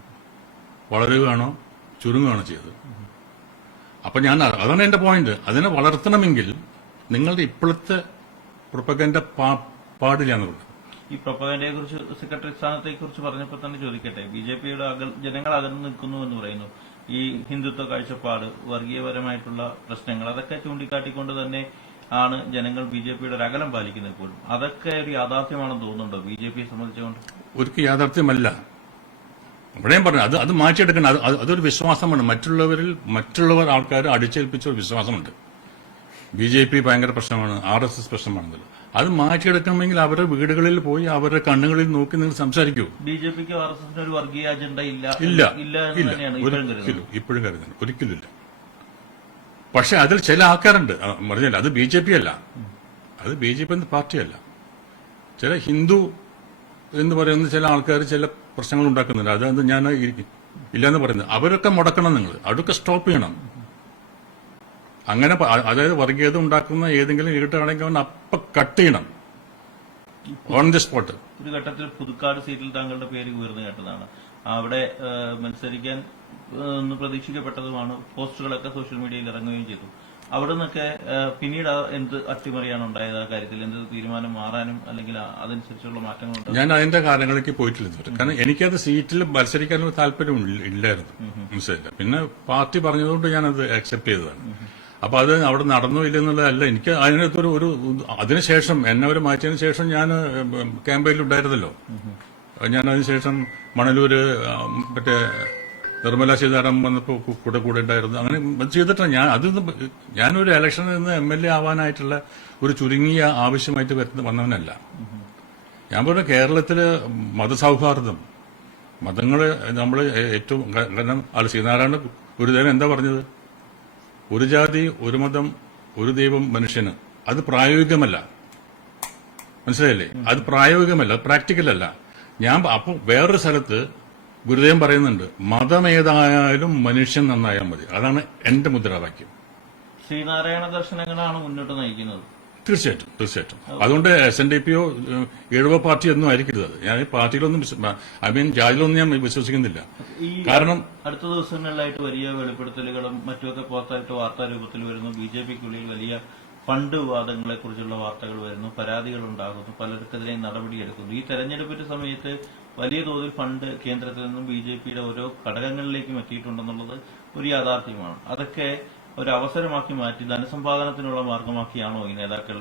വളരുകയാണോ ചുരുങ്ങുകയാണോ ചെയ്തത്? അപ്പൊ അതാണ് എന്റെ പോയിന്റ്. അതിനെ വളർത്തണമെങ്കിൽ നിങ്ങളുടെ ഇപ്പോഴത്തെ പ്രൊപ്പഗൻഡ പാടില്ല എന്നുള്ളത്. ഈ പ്രൊപ്പഗൻഡയെ കുറിച്ച്, സെക്രട്ടറി സ്ഥാനത്തെ കുറിച്ച് പറഞ്ഞപ്പോൾ തന്നെ ചോദിക്കട്ടെ, BJPയുടെ ജനങ്ങൾ അകന്നു നിൽക്കുന്നു എന്ന് പറയുന്നു. ഈ ഹിന്ദുത്വ കാഴ്ചപ്പാട്, വർഗീയപരമായിട്ടുള്ള പ്രശ്നങ്ങൾ, അതൊക്കെ ചൂണ്ടിക്കാട്ടിക്കൊണ്ട് തന്നെ ആണ് ജനങ്ങൾ BJPയുടെ ഒരു അകലം പാലിക്കുന്നത്. ഇപ്പോഴും അതൊക്കെ ഒരു യാഥാർത്ഥ്യമാണെന്ന് തോന്നുന്നുണ്ടോ BJPയെ സംബന്ധിച്ചുകൊണ്ട്? ഒരിക്കലും യാഥാർത്ഥ്യമല്ല. ഇവിടെയും പറഞ്ഞു അത് മാറ്റിയെടുക്കണം. അതൊരു വിശ്വാസമാണ്. മറ്റുള്ളവർ ആൾക്കാർ അടിച്ചേൽപ്പിച്ച ഒരു വിശ്വാസമുണ്ട്. BJP ഭയങ്കര പ്രശ്നമാണ്, RSS പ്രശ്നമാണെന്നല്ലോ. അത് മാറ്റിയെടുക്കണമെങ്കിൽ അവരുടെ വീടുകളിൽ പോയി അവരുടെ കണ്ണുകളിൽ നോക്കി നിങ്ങൾ സംസാരിക്കൂ. ബിജെപിക്ക് RSS ഒരു വർഗീയ അജണ്ട ഇല്ല എന്ന് തന്നെയാണ് ഇപ്പോഴും കരുതുന്നത്. ഇപ്പോഴും കരുതുന്നത് ഒരിക്കലുമില്ല. പക്ഷെ അതിൽ ചില ആൾക്കാരുണ്ട്, പറഞ്ഞില്ല, അത് BJP അല്ല, അത് BJP എന്ന പാർട്ടിയല്ല. ചില ഹിന്ദു എന്ന് പറയുന്ന ചില ആൾക്കാർ ചില പ്രശ്നങ്ങൾ ഉണ്ടാക്കുന്നുണ്ട്. അത് ഞാൻ ഇല്ലെന്ന് പറയുന്നത്. അവരൊക്കെ മുടക്കണം, നിങ്ങൾ അതൊക്കെ സ്റ്റോപ്പ് ചെയ്യണം. അങ്ങനെ അതായത് വർഗീയത ഉണ്ടാക്കുന്ന ഏതെങ്കിലും ഈട്ടാണെങ്കിൽ അവൻ അപ്പൊ കട്ട് ചെയ്യണം ഓൺ ദി സ്പോട്ട്. ഒരു ഘട്ടത്തിൽ പുതുക്കാട് സീറ്റിൽ താങ്കളുടെ പേര് ഉയർന്നു കേട്ടതാണ്. അവിടെ മത്സരിക്കാൻ പ്രതീക്ഷിക്കപ്പെട്ടതുമാണ്. പോസ്റ്ററുകളൊക്കെ സോഷ്യൽ മീഡിയയിൽ ഇറങ്ങുകയും ചെയ്തു. അവിടെ നിന്നൊക്കെ പിന്നീട് എന്ത് അട്ടിമറിയാണ് ഉണ്ടായത്? ആ കാര്യത്തിൽ എന്ത് തീരുമാനം മാറാനും അല്ലെങ്കിൽ അതനുസരിച്ചുള്ള മാറ്റങ്ങൾ? ഞാൻ അതിന്റെ കാര്യങ്ങളിലേക്ക് പോയിട്ടില്ല ഇതുവരെ. കാരണം എനിക്കത് സീറ്റിൽ മത്സരിക്കാനുള്ള താല്പര്യം ഇല്ലായിരുന്നു, മനസ്സിലായില്ല. പിന്നെ പാർട്ടി പറഞ്ഞതുകൊണ്ട് ഞാനത് അക്സെപ്റ്റ് ചെയ്തതാണ്. അപ്പൊ അത് അവിടെ നടന്നോ ഇല്ലെന്നുള്ളതല്ല. എനിക്ക് അതിനകത്തൊരു അതിനുശേഷം എന്നെ അവർ മാറ്റിയതിനു ശേഷം ഞാൻ ക്യാമ്പയിനിൽ ഉണ്ടായിരുന്നല്ലോ. ഞാൻ അതിനുശേഷം മണലൂര് മറ്റേ നിർമ്മല സീതാരാമൻ വന്നപ്പോൾ കൂടെ ഉണ്ടായിരുന്നു. അങ്ങനെ ചെയ്തിട്ടാണ് ഞാനൊരു ഇലക്ഷനിൽ നിന്ന് MLA ആവാനായിട്ടുള്ള ഒരു ചുരുങ്ങിയ ആവശ്യമായിട്ട് വന്നവനല്ല. ഞാൻ പറഞ്ഞ കേരളത്തില് മതസൗഹാർദ്ദം, മതങ്ങള് നമ്മൾ ഏറ്റവും, കാരണം ശ്രീനാരായണ ഗുരുദേവൻ എന്താ പറഞ്ഞത്? ഒരു ജാതി, ഒരു മതം, ഒരു ദൈവം മനുഷ്യന്. അത് പ്രായോഗികമല്ല, മനസ്സിലായില്ലേ? അത് പ്രായോഗികമല്ല, പ്രാക്ടിക്കൽ അല്ല. അപ്പൊ വേറൊരു സ്ഥലത്ത് ഗുരുദേവൻ പറയുന്നുണ്ട്, മതമേതായാലും മനുഷ്യൻ നന്നായാൽ മതി. അതാണ് എന്റെ മുദ്രാവാക്യം. ശ്രീനാരായണ ദർശനങ്ങളാണ് മുന്നോട്ട് നയിക്കുന്നത്. തീർച്ചയായിട്ടും. അതുകൊണ്ട് SNDPയോ ഈഴവ പാർട്ടി ഒന്നും ആയിരിക്കരുത്. ഞാൻ പാർട്ടിയിലൊന്നും ജാതിയിലൊന്നും ഞാൻ വിശ്വസിക്കുന്നില്ല. കാരണം അടുത്ത ദിവസങ്ങളിലായിട്ട് വലിയ വെളിപ്പെടുത്തലുകളും മറ്റുമൊക്കെ പുറത്തായിട്ട് വാർത്താ രൂപത്തിൽ വരുന്നു. BJPക്കുള്ളിൽ വലിയ ഫണ്ട് വിവാദങ്ങളെ കുറിച്ചുള്ള വാർത്തകൾ വരുന്നു, പരാതികൾ ഉണ്ടാകുന്നു, പലർക്കെതിരെ നടപടിയെടുക്കുന്നു. ഈ തെരഞ്ഞെടുപ്പിന്റെ സമയത്ത് വലിയ തോതിൽ ഫണ്ട് കേന്ദ്രത്തിൽ നിന്നും BJPയുടെ ഓരോ ഘടകങ്ങളിലേക്കും എത്തിയിട്ടുണ്ടെന്നുള്ളത് ഒരു യാഥാർത്ഥ്യമാണ്. അതൊക്കെ ഒരു അവസരമാക്കി മാറ്റി ധനസമ്പാദനത്തിനുള്ള മാർഗമാക്കിയാണോ ഈ നേതാക്കൾ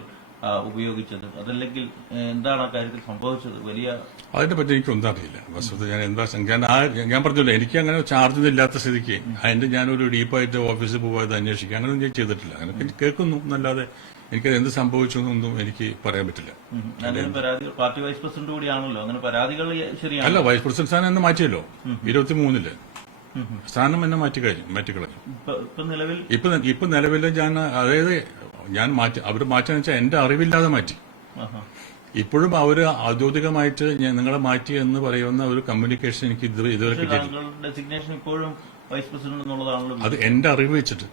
ഉപയോഗിച്ചത്? അതല്ലെങ്കിൽ എന്താണ് ആ കാര്യത്തിൽ സംഭവിച്ചത്? അതിനെ പറ്റി എനിക്കൊന്നും അറിയില്ല. വസ്തുത ഞാൻ പറഞ്ഞല്ലോ, എനിക്ക് അങ്ങനെ ചാർജ് ഇല്ലാത്ത സ്ഥിതിക്ക് അതിന്റെ ഞാനൊരു ഡീപ്പായിട്ട് ഓഫീസിൽ പോകാതെ അന്വേഷിക്കുക അങ്ങനെ ഞാൻ ചെയ്തിട്ടില്ല. അങ്ങനെ കേൾക്കുന്നു എന്നല്ലാതെ എനിക്കത് എന്ത് സംഭവിച്ചു എന്നൊന്നും എനിക്ക് പറയാൻ പറ്റില്ല. പാർട്ടി വൈസ് പ്രസിഡന്റ് കൂടിയാണല്ലോ, അങ്ങനെ പരാതികൾ ശരിയാണ്. അല്ല, വൈസ് പ്രസിഡന്റ് സ്ഥാനം എന്നെ മാറ്റിയല്ലോ 23-ല്. സ്ഥാനം എന്നെ മാറ്റിക്കളഞ്ഞു. ഇപ്പൊ നിലവിൽ അതായത് ഞാൻ അവർ മാറ്റാന്ന് വെച്ചാൽ എന്റെ അറിവില്ലാതെ മാറ്റി. ഇപ്പോഴും അവര് ഔദ്യോഗികമായിട്ട് നിങ്ങളെ മാറ്റി എന്ന് പറയുന്ന ഒരു കമ്മ്യൂണിക്കേഷൻ എനിക്ക് ഇതുവരെ കിട്ടിയിട്ടില്ല. അത് എന്റെ അറിവ് വെച്ചിട്ട്,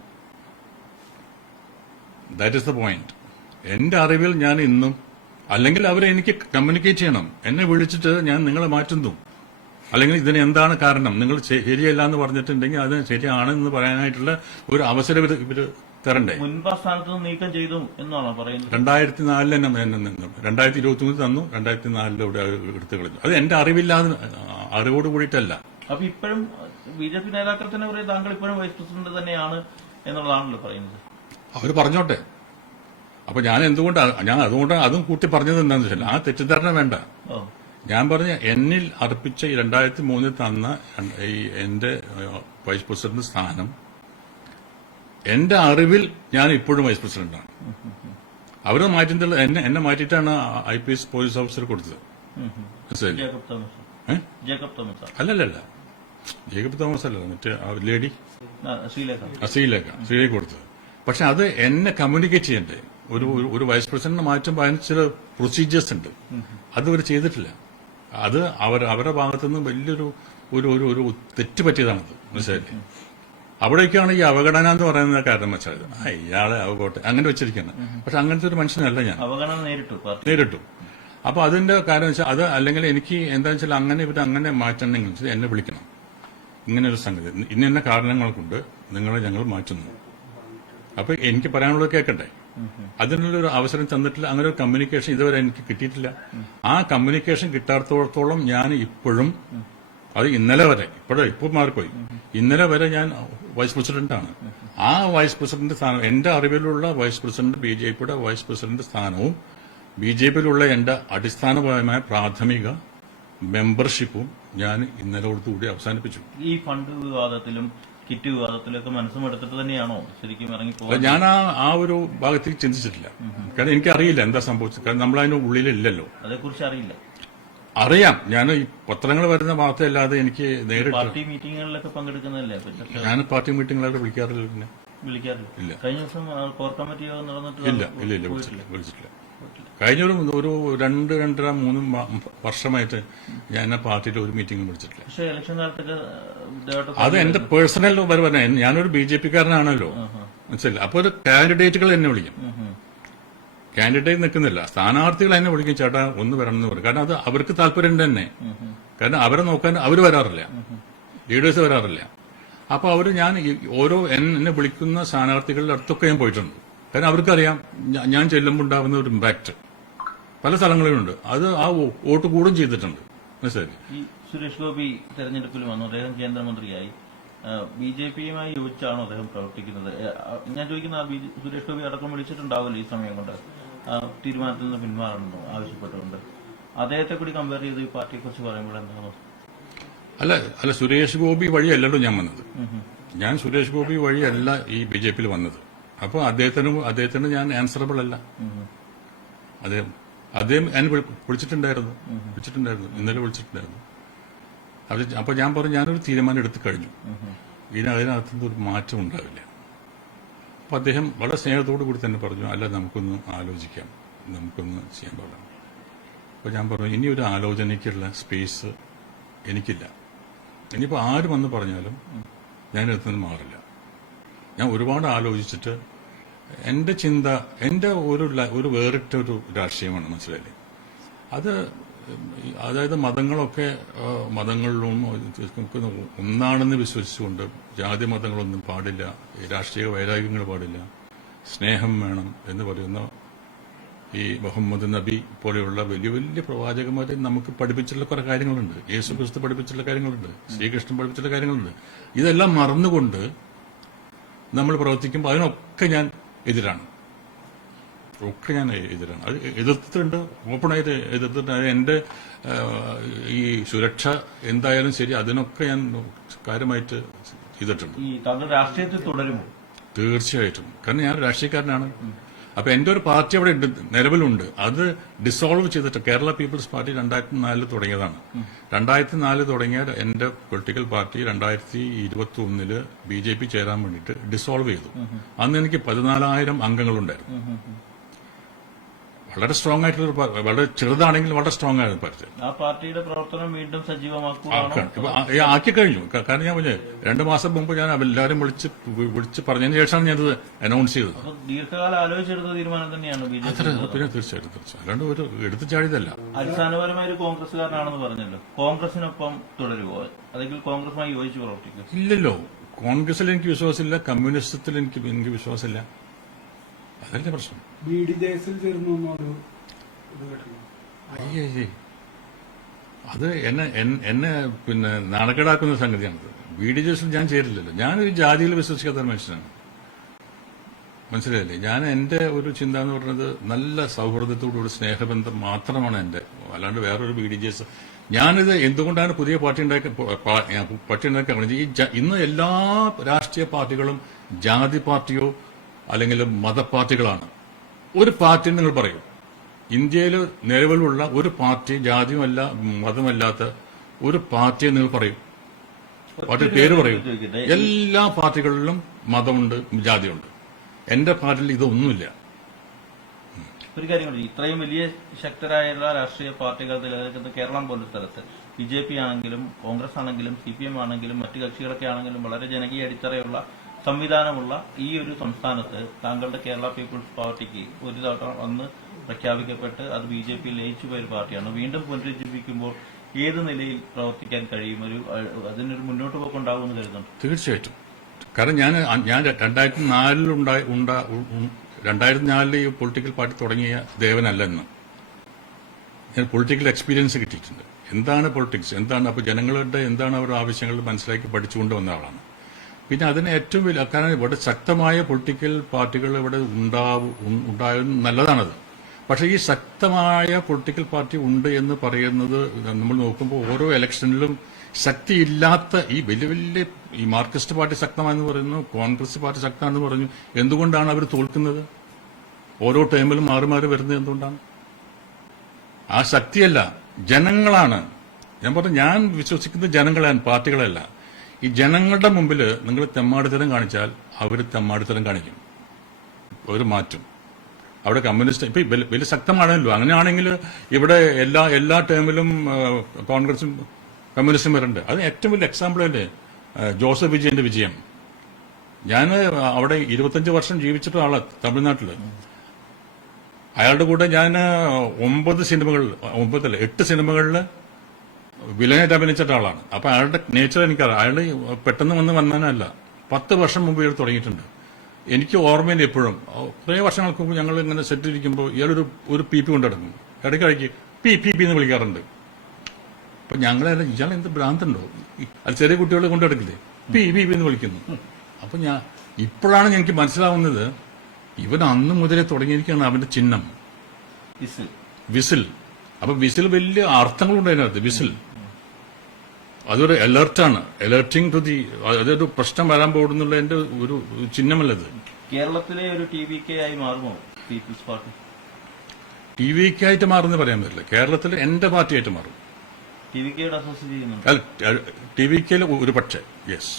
ദാറ്റ് ഇസ് ദ പോയിന്റ്. എന്റെ അറിവിൽ ഞാൻ ഇന്നും, അല്ലെങ്കിൽ അവരെ എനിക്ക് കമ്മ്യൂണിക്കേറ്റ് ചെയ്യണം, എന്നെ വിളിച്ചിട്ട് ഞാൻ നിങ്ങളെ മാറ്റുന്നു, അല്ലെങ്കിൽ ഇതിന് എന്താണ് കാരണം, നിങ്ങൾ ശരിയല്ല എന്ന് പറഞ്ഞിട്ടുണ്ടെങ്കിൽ അത് ശരിയാണെന്ന് പറയാനായിട്ടുള്ള ഒരു അവസരം ഇവര് തരണ്ടേ? മുൻപാ സ്ഥാനത്ത് നീക്കം ചെയ്തു എന്നാണോ പറയുന്നത്? 2004 2023 തന്നു, 2004 എടുത്തു കളഞ്ഞു. അത് എന്റെ അറിവോട് കൂടിയിട്ടല്ല. അപ്പൊ ഇപ്പോഴും BJP നേതാക്കൾ തന്നെ പറയും താങ്കൾ ഇപ്പോഴും വൈസ് പ്രസിഡന്റ് തന്നെയാണ് എന്നുള്ളതാണല്ലോ പറയുന്നത്. അവര് പറഞ്ഞോട്ടെ. അപ്പൊ ഞാൻ അതുകൊണ്ട് അതും കൂട്ടി പറഞ്ഞത് എന്താണെന്ന് വെച്ചാൽ ആ തെറ്റിദ്ധാരണ വേണ്ട. ഞാൻ പറഞ്ഞ എന്നിൽ അർപ്പിച്ച 2003 തന്ന എന്റെ വൈസ് പ്രസിഡന്റ് സ്ഥാനം എന്റെ അറിവിൽ ഞാൻ ഇപ്പോഴും വൈസ് പ്രസിഡന്റാണ്. അവരെ മാറ്റുന്നത് എന്നെ മാറ്റിയിട്ടാണ് IPS പോലീസ് ഓഫീസർ കൊടുത്തത്. അല്ലല്ല, ജേക്കബ് തോമസ് അല്ല, മറ്റേ ലേഡി ശ്രീലേഖ കൊടുത്തത്. പക്ഷെ അത് എന്നെ കമ്മ്യൂണിക്കേറ്റ് ചെയ്യണ്ടേ? ഒരു വൈസ് പ്രസിഡന്റിനെ മാറ്റുമ്പോൾ അതിന് ചില പ്രൊസീജിയേഴ്സ് ഉണ്ട്, അത് അവർ ചെയ്തിട്ടില്ല. അത് അവരുടെ ഭാഗത്തുനിന്ന് വലിയൊരു ഒരു തെറ്റ് പറ്റിയതാണത്, മനസ്സിലായില്ലേ? അവിടേക്കാണ് ഈ അവഗണന എന്ന് പറയുന്ന കാരണം വെച്ചാൽ ഇയാളെ അവകോട്ടെ അങ്ങനെ വെച്ചിരിക്കുന്നത്. പക്ഷെ അങ്ങനത്തെ ഒരു മനുഷ്യനല്ല ഞാൻ, നേരിട്ടു. അപ്പൊ അതിന്റെ കാര്യം വെച്ചാൽ അത്, അല്ലെങ്കിൽ എനിക്ക് എന്താണെന്ന് വെച്ചാൽ അങ്ങനെ അങ്ങനെ മാറ്റണമെങ്കിൽ എന്നെ വിളിക്കണം. ഇങ്ങനെ ഒരു സംഗതി ഇന്ന കാരണങ്ങൾ കൊണ്ട് നിങ്ങളെ ഞങ്ങൾ മാറ്റുന്നു. അപ്പൊ എനിക്ക് പറയാനുള്ളത് കേൾക്കണ്ടേ? അതിനുള്ളൊരു അവസരം തന്നിട്ടില്ല. അങ്ങനെ ഒരു കമ്മ്യൂണിക്കേഷൻ ഇതുവരെ എനിക്ക് കിട്ടിയിട്ടില്ല. ആ കമ്മ്യൂണിക്കേഷൻ കിട്ടാത്തോളത്തോളം ഞാൻ ഇപ്പോഴും, അത് ഇന്നലെ വരെ, ഇപ്പോൾ മാറിപ്പോയി, ഇന്നലെ വരെ ഞാൻ വൈസ് പ്രസിഡന്റാണ്. ആ വൈസ് പ്രസിഡന്റ് സ്ഥാനം, എന്റെ അറിവിലുള്ള വൈസ് പ്രസിഡന്റ്, BJPയുടെ വൈസ് പ്രസിഡന്റ് സ്ഥാനവും BJPയിലുള്ള എന്റെ അടിസ്ഥാനപരമായ പ്രാഥമിക മെമ്പർഷിപ്പും ഞാൻ ഇന്നലോടുകൂടി അവസാനിപ്പിച്ചു. ഈ ഫണ്ട് വിവാദത്തിലും കിറ്റ് വിവാദത്തിലൊക്കെ മനസ്സും എടുത്തിട്ട് തന്നെയാണോ ശരിക്കും ഇറങ്ങി അല്ല, പോകാൻ? ഞാൻ ആ ഒരു ഭാഗത്തേക്ക് ചിന്തിച്ചിട്ടില്ല. കാരണം എനിക്കറിയില്ല എന്താ സംഭവിച്ചത്. കാരണം നമ്മളതിന് ഉള്ളിലില്ലല്ലോ. അതേക്കുറിച്ച് അറിയില്ല. അറിയാം, ഞാൻ ഈ പത്രങ്ങൾ വരുന്ന വാർത്തയല്ലാതെ എനിക്ക് നേരിട്ട് പാർട്ടി മീറ്റിങ്ങുകളിലൊക്കെ പങ്കെടുക്കുന്നതല്ലേ അപ്പൊ ഞാൻ പാർട്ടി മീറ്റിംഗുകളൊക്കെ വിളിക്കാറില്ല. പിന്നെ വിളിക്കാറില്ല. ഇല്ല. കഴിഞ്ഞ ദിവസം കോർ കമ്മിറ്റി യോഗം നടന്നിട്ട് ഇല്ല ഇല്ല ഇല്ല വിളിച്ചിട്ടില്ല. കഴിഞ്ഞ ഒരു 2-2.5-3 വർഷമായിട്ട് ഞാൻ പാർട്ടിയിൽ ഒരു മീറ്റിംഗും വിളിച്ചിട്ടില്ല. പക്ഷേ ഇലക്ഷൻ കാലത്തൊക്കെ ഇദ്ദേഹത്തെ അത് എന്റെ പേഴ്സണൽ വരവന്നെ. ഞാനൊരു BJP കാരനാണല്ലോ, മനസ്സിലായില്ല. അപ്പൊ ഒരു കാൻഡിഡേറ്റുകൾ എന്നെ വിളിക്കും. കാൻഡിഡേറ്റ് നിൽക്കുന്നില്ല, സ്ഥാനാർത്ഥികൾ എന്നെ വിളിക്കും, ചേട്ടാ ഒന്ന് വരണം എന്ന് പറയും. കാരണം അത് അവർക്ക് താല്പര്യം തന്നെ. കാരണം അവരെ നോക്കാൻ അവർ വരാറില്ല, ലീഡേഴ്സ് വരാറില്ല. അപ്പൊ അവര് ഞാൻ ഓരോ എന്നെ വിളിക്കുന്ന സ്ഥാനാർത്ഥികളുടെ അടുത്തൊക്കെ ഞാൻ പോയിട്ടുണ്ട്. കാരണം അവർക്കറിയാം ഞാൻ ചെല്ലുമ്പോൾ ഉണ്ടാകുന്ന ഒരു ഇമ്പാക്ട് പല സ്ഥലങ്ങളിലുണ്ട്. അത് ആ വോട്ട് കൂടും ചെയ്തിട്ടുണ്ട്, മനസ്സിലായി. ഈ സുരേഷ് ഗോപി തെരഞ്ഞെടുപ്പിൽ വന്നു, അദ്ദേഹം കേന്ദ്രമന്ത്രിയായി. BJPയുമായി യോജിച്ചാണോ അദ്ദേഹം പ്രവർത്തിക്കുന്നത്? ഞാൻ ചോദിക്കുന്ന സുരേഷ് ഗോപി അടക്കം വിളിച്ചിട്ടുണ്ടാവില്ല ഈ സമയം കൊണ്ട് തീരുമാനത്തിൽ നിന്ന് പിന്മാറണമെന്ന് ആവശ്യപ്പെട്ടുകൊണ്ട്. അദ്ദേഹത്തെ കൂടി കമ്പയർ ചെയ്ത് ഈ പാർട്ടിയെ കുറിച്ച് പറയുമ്പോൾ എന്താണ്? അല്ല സുരേഷ് ഗോപി വഴിയല്ലല്ലോ ഞാൻ വന്നത്. ഞാൻ സുരേഷ് ഗോപി വഴിയല്ല ഈ BJPയിൽ വന്നത്. അപ്പൊ അദ്ദേഹത്തിന് ഞാൻ ആൻസറബിൾ അല്ല. അദ്ദേഹം എന്നെ വിളിച്ചിട്ടുണ്ടായിരുന്നു, ഇന്നലെ വിളിച്ചിട്ടുണ്ടായിരുന്നു. അപ്പൊ ഞാൻ പറഞ്ഞു ഞാനൊരു തീരുമാനം എടുത്തു കഴിഞ്ഞു, ഇനി അതിനകത്തുനിന്ന് ഒരു മാറ്റം ഉണ്ടാവില്ല. അപ്പൊ അദ്ദേഹം വളരെ സ്നേഹത്തോടു കൂടി തന്നെ പറഞ്ഞു, അല്ല നമുക്കൊന്ന് ആലോചിക്കാം, നമുക്കൊന്ന് ചെയ്യാൻ പാടില്ല. അപ്പൊ ഞാൻ പറഞ്ഞു ഇനി ഒരു ആലോചനയ്ക്കുള്ള സ്പേസ് എനിക്കില്ല. ഇനിയിപ്പോ ആര് വന്ന് പറഞ്ഞാലും ഞാൻ ഇതിൽ മാറില്ല. ഞാൻ ഒരുപാട് ആലോചിച്ചിട്ട് എന്റെ ചിന്ത എന്റെ ഒരു വേറിട്ട ഒരു രാഷ്ട്രീയമാണ്, മനസ്സിലായില്ലേ. അതായത് മതങ്ങളിലും ഒന്നാണെന്ന് വിശ്വസിച്ചുകൊണ്ട് ജാതി മതങ്ങളൊന്നും പാടില്ല, രാഷ്ട്രീയ വൈരാഗ്യങ്ങൾ പാടില്ല, സ്നേഹം വേണം എന്ന് പറയുന്ന ഈ മുഹമ്മദ് നബി പോലെയുള്ള വലിയ വലിയ പ്രവാചകന്മാരെ നമുക്ക് പഠിപ്പിച്ചിട്ടുള്ള കുറെ കാര്യങ്ങളുണ്ട്. യേശു ക്രിസ്തു പഠിപ്പിച്ചിട്ടുള്ള കാര്യങ്ങളുണ്ട്, ശ്രീകൃഷ്ണൻ പഠിപ്പിച്ചിട്ടുള്ള കാര്യങ്ങളുണ്ട്. ഇതെല്ലാം മറന്നുകൊണ്ട് നമ്മൾ പ്രവർത്തിക്കുമ്പോൾ അതിനൊക്കെ ഞാൻ എതിരാണ്. അത് എതിർത്തിട്ടുണ്ട്, ഓപ്പണായിട്ട് എതിർത്തിട്ടുണ്ട്. എന്റെ ഈ സുരക്ഷ എന്തായാലും ശരി, അതിനൊക്കെ ഞാൻ കാര്യമായിട്ട് ചെയ്തിട്ടുണ്ട്. രാഷ്ട്രീയത്തിൽ തുടരുമോ? തീർച്ചയായിട്ടും. കാരണം ഞാൻ രാഷ്ട്രീയക്കാരനാണ്. അപ്പൊ എന്റെ ഒരു പാർട്ടി അവിടെ നിലവിലുണ്ട്. അത് ഡിസോൾവ് ചെയ്തിട്ട് കേരള പീപ്പിൾസ് പാർട്ടി 2004 തുടങ്ങിയതാണ്. 2004 തുടങ്ങിയ എന്റെ പൊളിറ്റിക്കൽ പാർട്ടി 2021 BJP ചേരാൻ വേണ്ടിയിട്ട് ഡിസോൾവ് ചെയ്തു. അന്ന് എനിക്ക് 14,000 അംഗങ്ങളുണ്ടായിരുന്നു. വളരെ സ്ട്രോങ് ആയിട്ടുള്ള, വളരെ ചെറുതാണെങ്കിൽ വളരെ സ്ട്രോങ് ആയ പാർട്ടി. ആ പാർട്ടിയുടെ പ്രവർത്തനം വീണ്ടും സജീവമാക്കുക ആക്കി കഴിഞ്ഞു. കാരണം ഞാൻ പറഞ്ഞു 2 മാസം മുമ്പ് ഞാൻ എല്ലാവരും വിളിച്ച് പറഞ്ഞതിന് ശേഷമാണ് ഞാനത് അനൗൺസ് ചെയ്തത്. ദീർഘകാലം ആലോചിച്ചെടുത്ത തീരുമാനം തന്നെയാണ് പിന്നെ തീർച്ചയായിട്ടും അല്ലാണ്ട് ഒരു എടുത്തു ചാടിയതല്ല. അടിസ്ഥാനപരമായ ഒരു കോൺഗ്രസ്സുകാരനാണെന്ന് പറഞ്ഞല്ലോ, കോൺഗ്രസിനൊപ്പം തുടരുമോ, അല്ലെങ്കിൽ കോൺഗ്രസുമായി യോജിച്ച് പ്രവർത്തിക്കും? ഇല്ലല്ലോ, കോൺഗ്രസിൽ എനിക്ക് വിശ്വാസമില്ല, കമ്മ്യൂണിസത്തിൽ എനിക്ക് വിശ്വാസമില്ല. അതല്ലേ പ്രശ്നം. അയ്യേ, അത് എന്നെ പിന്നെ നാണക്കേടാക്കുന്ന സംഗതിയാണത്. BDJസിൽ ഞാൻ ചേരില്ലല്ലോ. ഞാനൊരു ജാതിയിൽ വിശ്വസിക്കാത്ത മനുഷ്യനാണ്, മനസ്സിലായില്ലേ. ഞാൻ എന്റെ ഒരു ചിന്ത എന്ന് പറയുന്നത് നല്ല സൗഹൃദത്തോടുകൂടി സ്നേഹബന്ധം മാത്രമാണ് എന്റെ, അല്ലാണ്ട് വേറൊരു BDJs. ഞാനിത് എന്തുകൊണ്ടാണ് പുതിയ പാർട്ടി ഉണ്ടാക്കാൻ ഇന്ന് എല്ലാ രാഷ്ട്രീയ പാർട്ടികളും ജാതി പാർട്ടിയോ അല്ലെങ്കിൽ മതപാർട്ടികളാണ്. ഒരു പാർട്ടി നിങ്ങൾ പറയും, ഇന്ത്യയിൽ നിലവിലുള്ള ഒരു പാർട്ടി ജാതിയുമല്ല മതമല്ലാത്ത ഒരു പാർട്ടിയെ നിങ്ങൾ പറയും, പാർട്ടിയുടെ പേര് പറയും. എല്ലാ പാർട്ടികളിലും മതമുണ്ട്, ജാതിയുണ്ട്. എന്റെ പാർട്ടിയിൽ ഇതൊന്നുമില്ല. ഒരു കാര്യം കൂടി, ഇത്രയും വലിയ ശക്തരായുള്ള രാഷ്ട്രീയ പാർട്ടികൾ കേരളം പോലൊരു സ്ഥലത്ത് BJP ആണെങ്കിലും കോൺഗ്രസ് ആണെങ്കിലും CPM ആണെങ്കിലും മറ്റു കക്ഷികളൊക്കെ ആണെങ്കിലും വളരെ ജനകീയ അടിത്തറയുള്ള സംവിധാനമുള്ള ഈ ഒരു സംസ്ഥാനത്ത് താങ്കളുടെ കേരള പീപ്പിൾസ് പാർട്ടിക്ക് ഒരു തവണ വന്ന് പ്രഖ്യാപിക്കപ്പെട്ട് അത് BJP ലയിച്ചു പോയ ഒരു പാർട്ടിയാണ്. വീണ്ടും പുനരുജ്ജീവിക്കുമ്പോൾ ഏത് നിലയിൽ പ്രവർത്തിക്കാൻ കഴിയും? അതിനൊരു മുന്നോട്ട് പോക്കുണ്ടാവുമെന്ന് കരുതുന്നു. തീർച്ചയായിട്ടും. കാരണം ഞാൻ 2004 ഈ പൊളിറ്റിക്കൽ പാർട്ടി തുടങ്ങിയ ദേവനല്ല ഇന്ന്. ഞാൻ പൊളിറ്റിക്കൽ എക്സ്പീരിയൻസ് കിട്ടിയിട്ടുണ്ട്. എന്താണ് പൊളിറ്റിക്സ്, എന്താണ്, അപ്പോൾ ജനങ്ങളുടെ എന്താണ് അവരുടെ ആവശ്യങ്ങൾ മനസ്സിലാക്കി പഠിച്ചുകൊണ്ട് വന്ന ആളാണ്. പിന്നെ അതിന് ഏറ്റവും വലിയ കാരണം ഇവിടെ ശക്തമായ പൊളിറ്റിക്കൽ പാർട്ടികൾ ഇവിടെ ഉണ്ടായത് നല്ലതാണത്. പക്ഷെ ഈ ശക്തമായ പൊളിറ്റിക്കൽ പാർട്ടി ഉണ്ട് എന്ന് പറയുന്നത് നമ്മൾ നോക്കുമ്പോൾ ഓരോ ഇലക്ഷനിലും ശക്തിയില്ലാത്ത ഈ വലിയ വലിയ ഈ മാർക്സിസ്റ്റ് പാർട്ടി ശക്തമാണെന്ന് പറയുന്നു, കോൺഗ്രസ് പാർട്ടി ശക്തമാണെന്ന് പറഞ്ഞു. എന്തുകൊണ്ടാണ് അവർ തോൽക്കുന്നത്? ഓരോ ടൈമിലും മാറി മാറി വരുന്നത് എന്തുകൊണ്ടാണ്? ആ ശക്തിയല്ല, ജനങ്ങളാണ്. ഞാൻ പറഞ്ഞു, ഞാൻ വിശ്വസിക്കുന്നത് ജനങ്ങളാണ്, പാർട്ടികളല്ല. ഈ ജനങ്ങളുടെ മുമ്പിൽ നിങ്ങൾ തെമ്മാടിത്തരം കാണിച്ചാൽ അവർ തെമ്മാടിത്തരം കാണിക്കും, ഒരു മാറ്റും. അവിടെ കമ്മ്യൂണിസ്റ്റ് ഇപ്പൊ വലിയ ശക്തമാണല്ലോ. അങ്ങനെയാണെങ്കിൽ ഇവിടെ എല്ലാ ടേമിലും കോൺഗ്രസും കമ്മ്യൂണിസ്റ്റും വരുന്നുണ്ട്. അത് ഏറ്റവും വലിയ എക്സാമ്പിൾ അല്ലേ ജോസഫ് വിജയന്റെ വിജയം. ഞാൻ അവിടെ 25 വർഷം ജീവിച്ചിട്ട ആളാ തമിഴ്നാട്ടില്. അയാളുടെ കൂടെ ഞാൻ 8 സിനിമകളിൽ വില്ലനായിട്ട് അഭിനയിച്ചിട്ട ആളാണ്. അപ്പൊ അയാളുടെ നേച്ചർ എനിക്കറിയാം. അയാൾ പെട്ടെന്ന് വന്നതല്ല, 10 വർഷം മുമ്പ് ഇയാൾ തുടങ്ങിയിട്ടുണ്ട്. എനിക്ക് ഓർമ്മയില്ല എപ്പോഴും. കുറേ വർഷങ്ങൾക്ക് മുമ്പ് ഞങ്ങൾ ഇങ്ങനെ സെറ്റിലിരിക്കുമ്പോൾ ഇയാളൊരു പി പി കൊണ്ടെടുക്കും. ഇടയ്ക്കിടയ്ക്ക് പി പി പി എന്ന് വിളിക്കാറുണ്ട്. അപ്പൊ ഞങ്ങളെല്ലാം ഇയാൾ എന്ത് ഭ്രാന്തുണ്ടോ, അത് ചെറിയ കുട്ടികളെ കൊണ്ടെടുക്കില്ലേ, പി പി പി എന്ന് വിളിക്കുന്നു. അപ്പൊ ഇപ്പോഴാണ് ഞങ്ങൾക്ക് മനസ്സിലാവുന്നത് ഇവൻ അന്ന് മുതലേ തുടങ്ങിയിരിക്കുകയാണ് അവന്റെ ചിഹ്നം വിസിൽ. അപ്പൊ വിസിൽ വലിയ അർത്ഥങ്ങളുണ്ട് അതിനകത്ത്. വിസിൽ അതൊരു അലർട്ടാണ്, അലർട്ടിങ് ടു ദി, അതൊരു പ്രശ്നം വരാൻ പോകുന്നുള്ളതിന്റെ ഒരു ചിഹ്നമല്ലത്. കേരളത്തിലെ ഒരു ടി വി കെ ആയി മാറുമോ people's party? T V K ആയിട്ട് മാറുമെന്ന് പറയാൻ പറ്റില്ല. കേരളത്തിൽ എന്റെ പാർട്ടിയായിട്ട് മാറും. ടി വി കെയുടെ അസോസിയേറ്റ് ചെയ്യുന്നുണ്ട്. ടി വി കെയിൽ ഒരു പക്ഷേ യെസ്,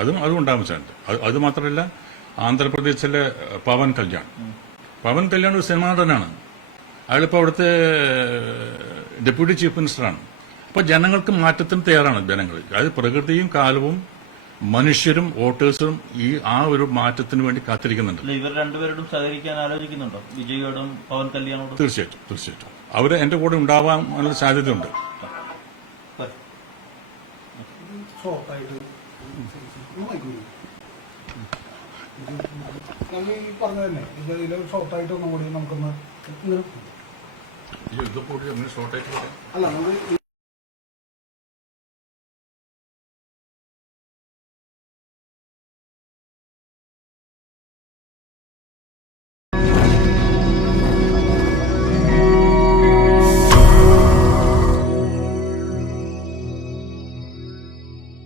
അതും ഉണ്ടാകും സാറിന്. അത് മാത്രമല്ല, ആന്ധ്രാപ്രദേശിലെ പവൻ കല്യാൺ ഒരു സിനിമാ നടനാണ്. അയാളിപ്പോ അവിടുത്തെ ഡെപ്യൂട്ടി ചീഫ് മിനിസ്റ്ററാണ്. അപ്പൊ ജനങ്ങൾക്ക് മാറ്റത്തിന് തയ്യാറാണ് ജനങ്ങൾ. അതായത് പ്രകൃതിയും കാലവും മനുഷ്യരും വോട്ടേഴ്സും ആ ഒരു മാറ്റത്തിന് വേണ്ടി കാത്തിരിക്കുന്നുണ്ട്. ഇവർ രണ്ടുപേരോടും സഹകരിക്കാൻ ആലോചിക്കുന്നുണ്ടോ, വിജയോടും പവൻ കല്യാണോടും? തീർച്ചയായിട്ടും അവര് എന്റെ കൂടെ ഉണ്ടാവാനുള്ള സാധ്യതയുണ്ട്. നമ്മൾ ഈ പറഞ്ഞ തന്നെ ഇതിൽ ഷോർട്ടായിട്ട് ഒന്നും കൂടി നമുക്കൊന്ന് ഇത് ഷോർട്ടായിട്ട് അല്ല നമുക്ക്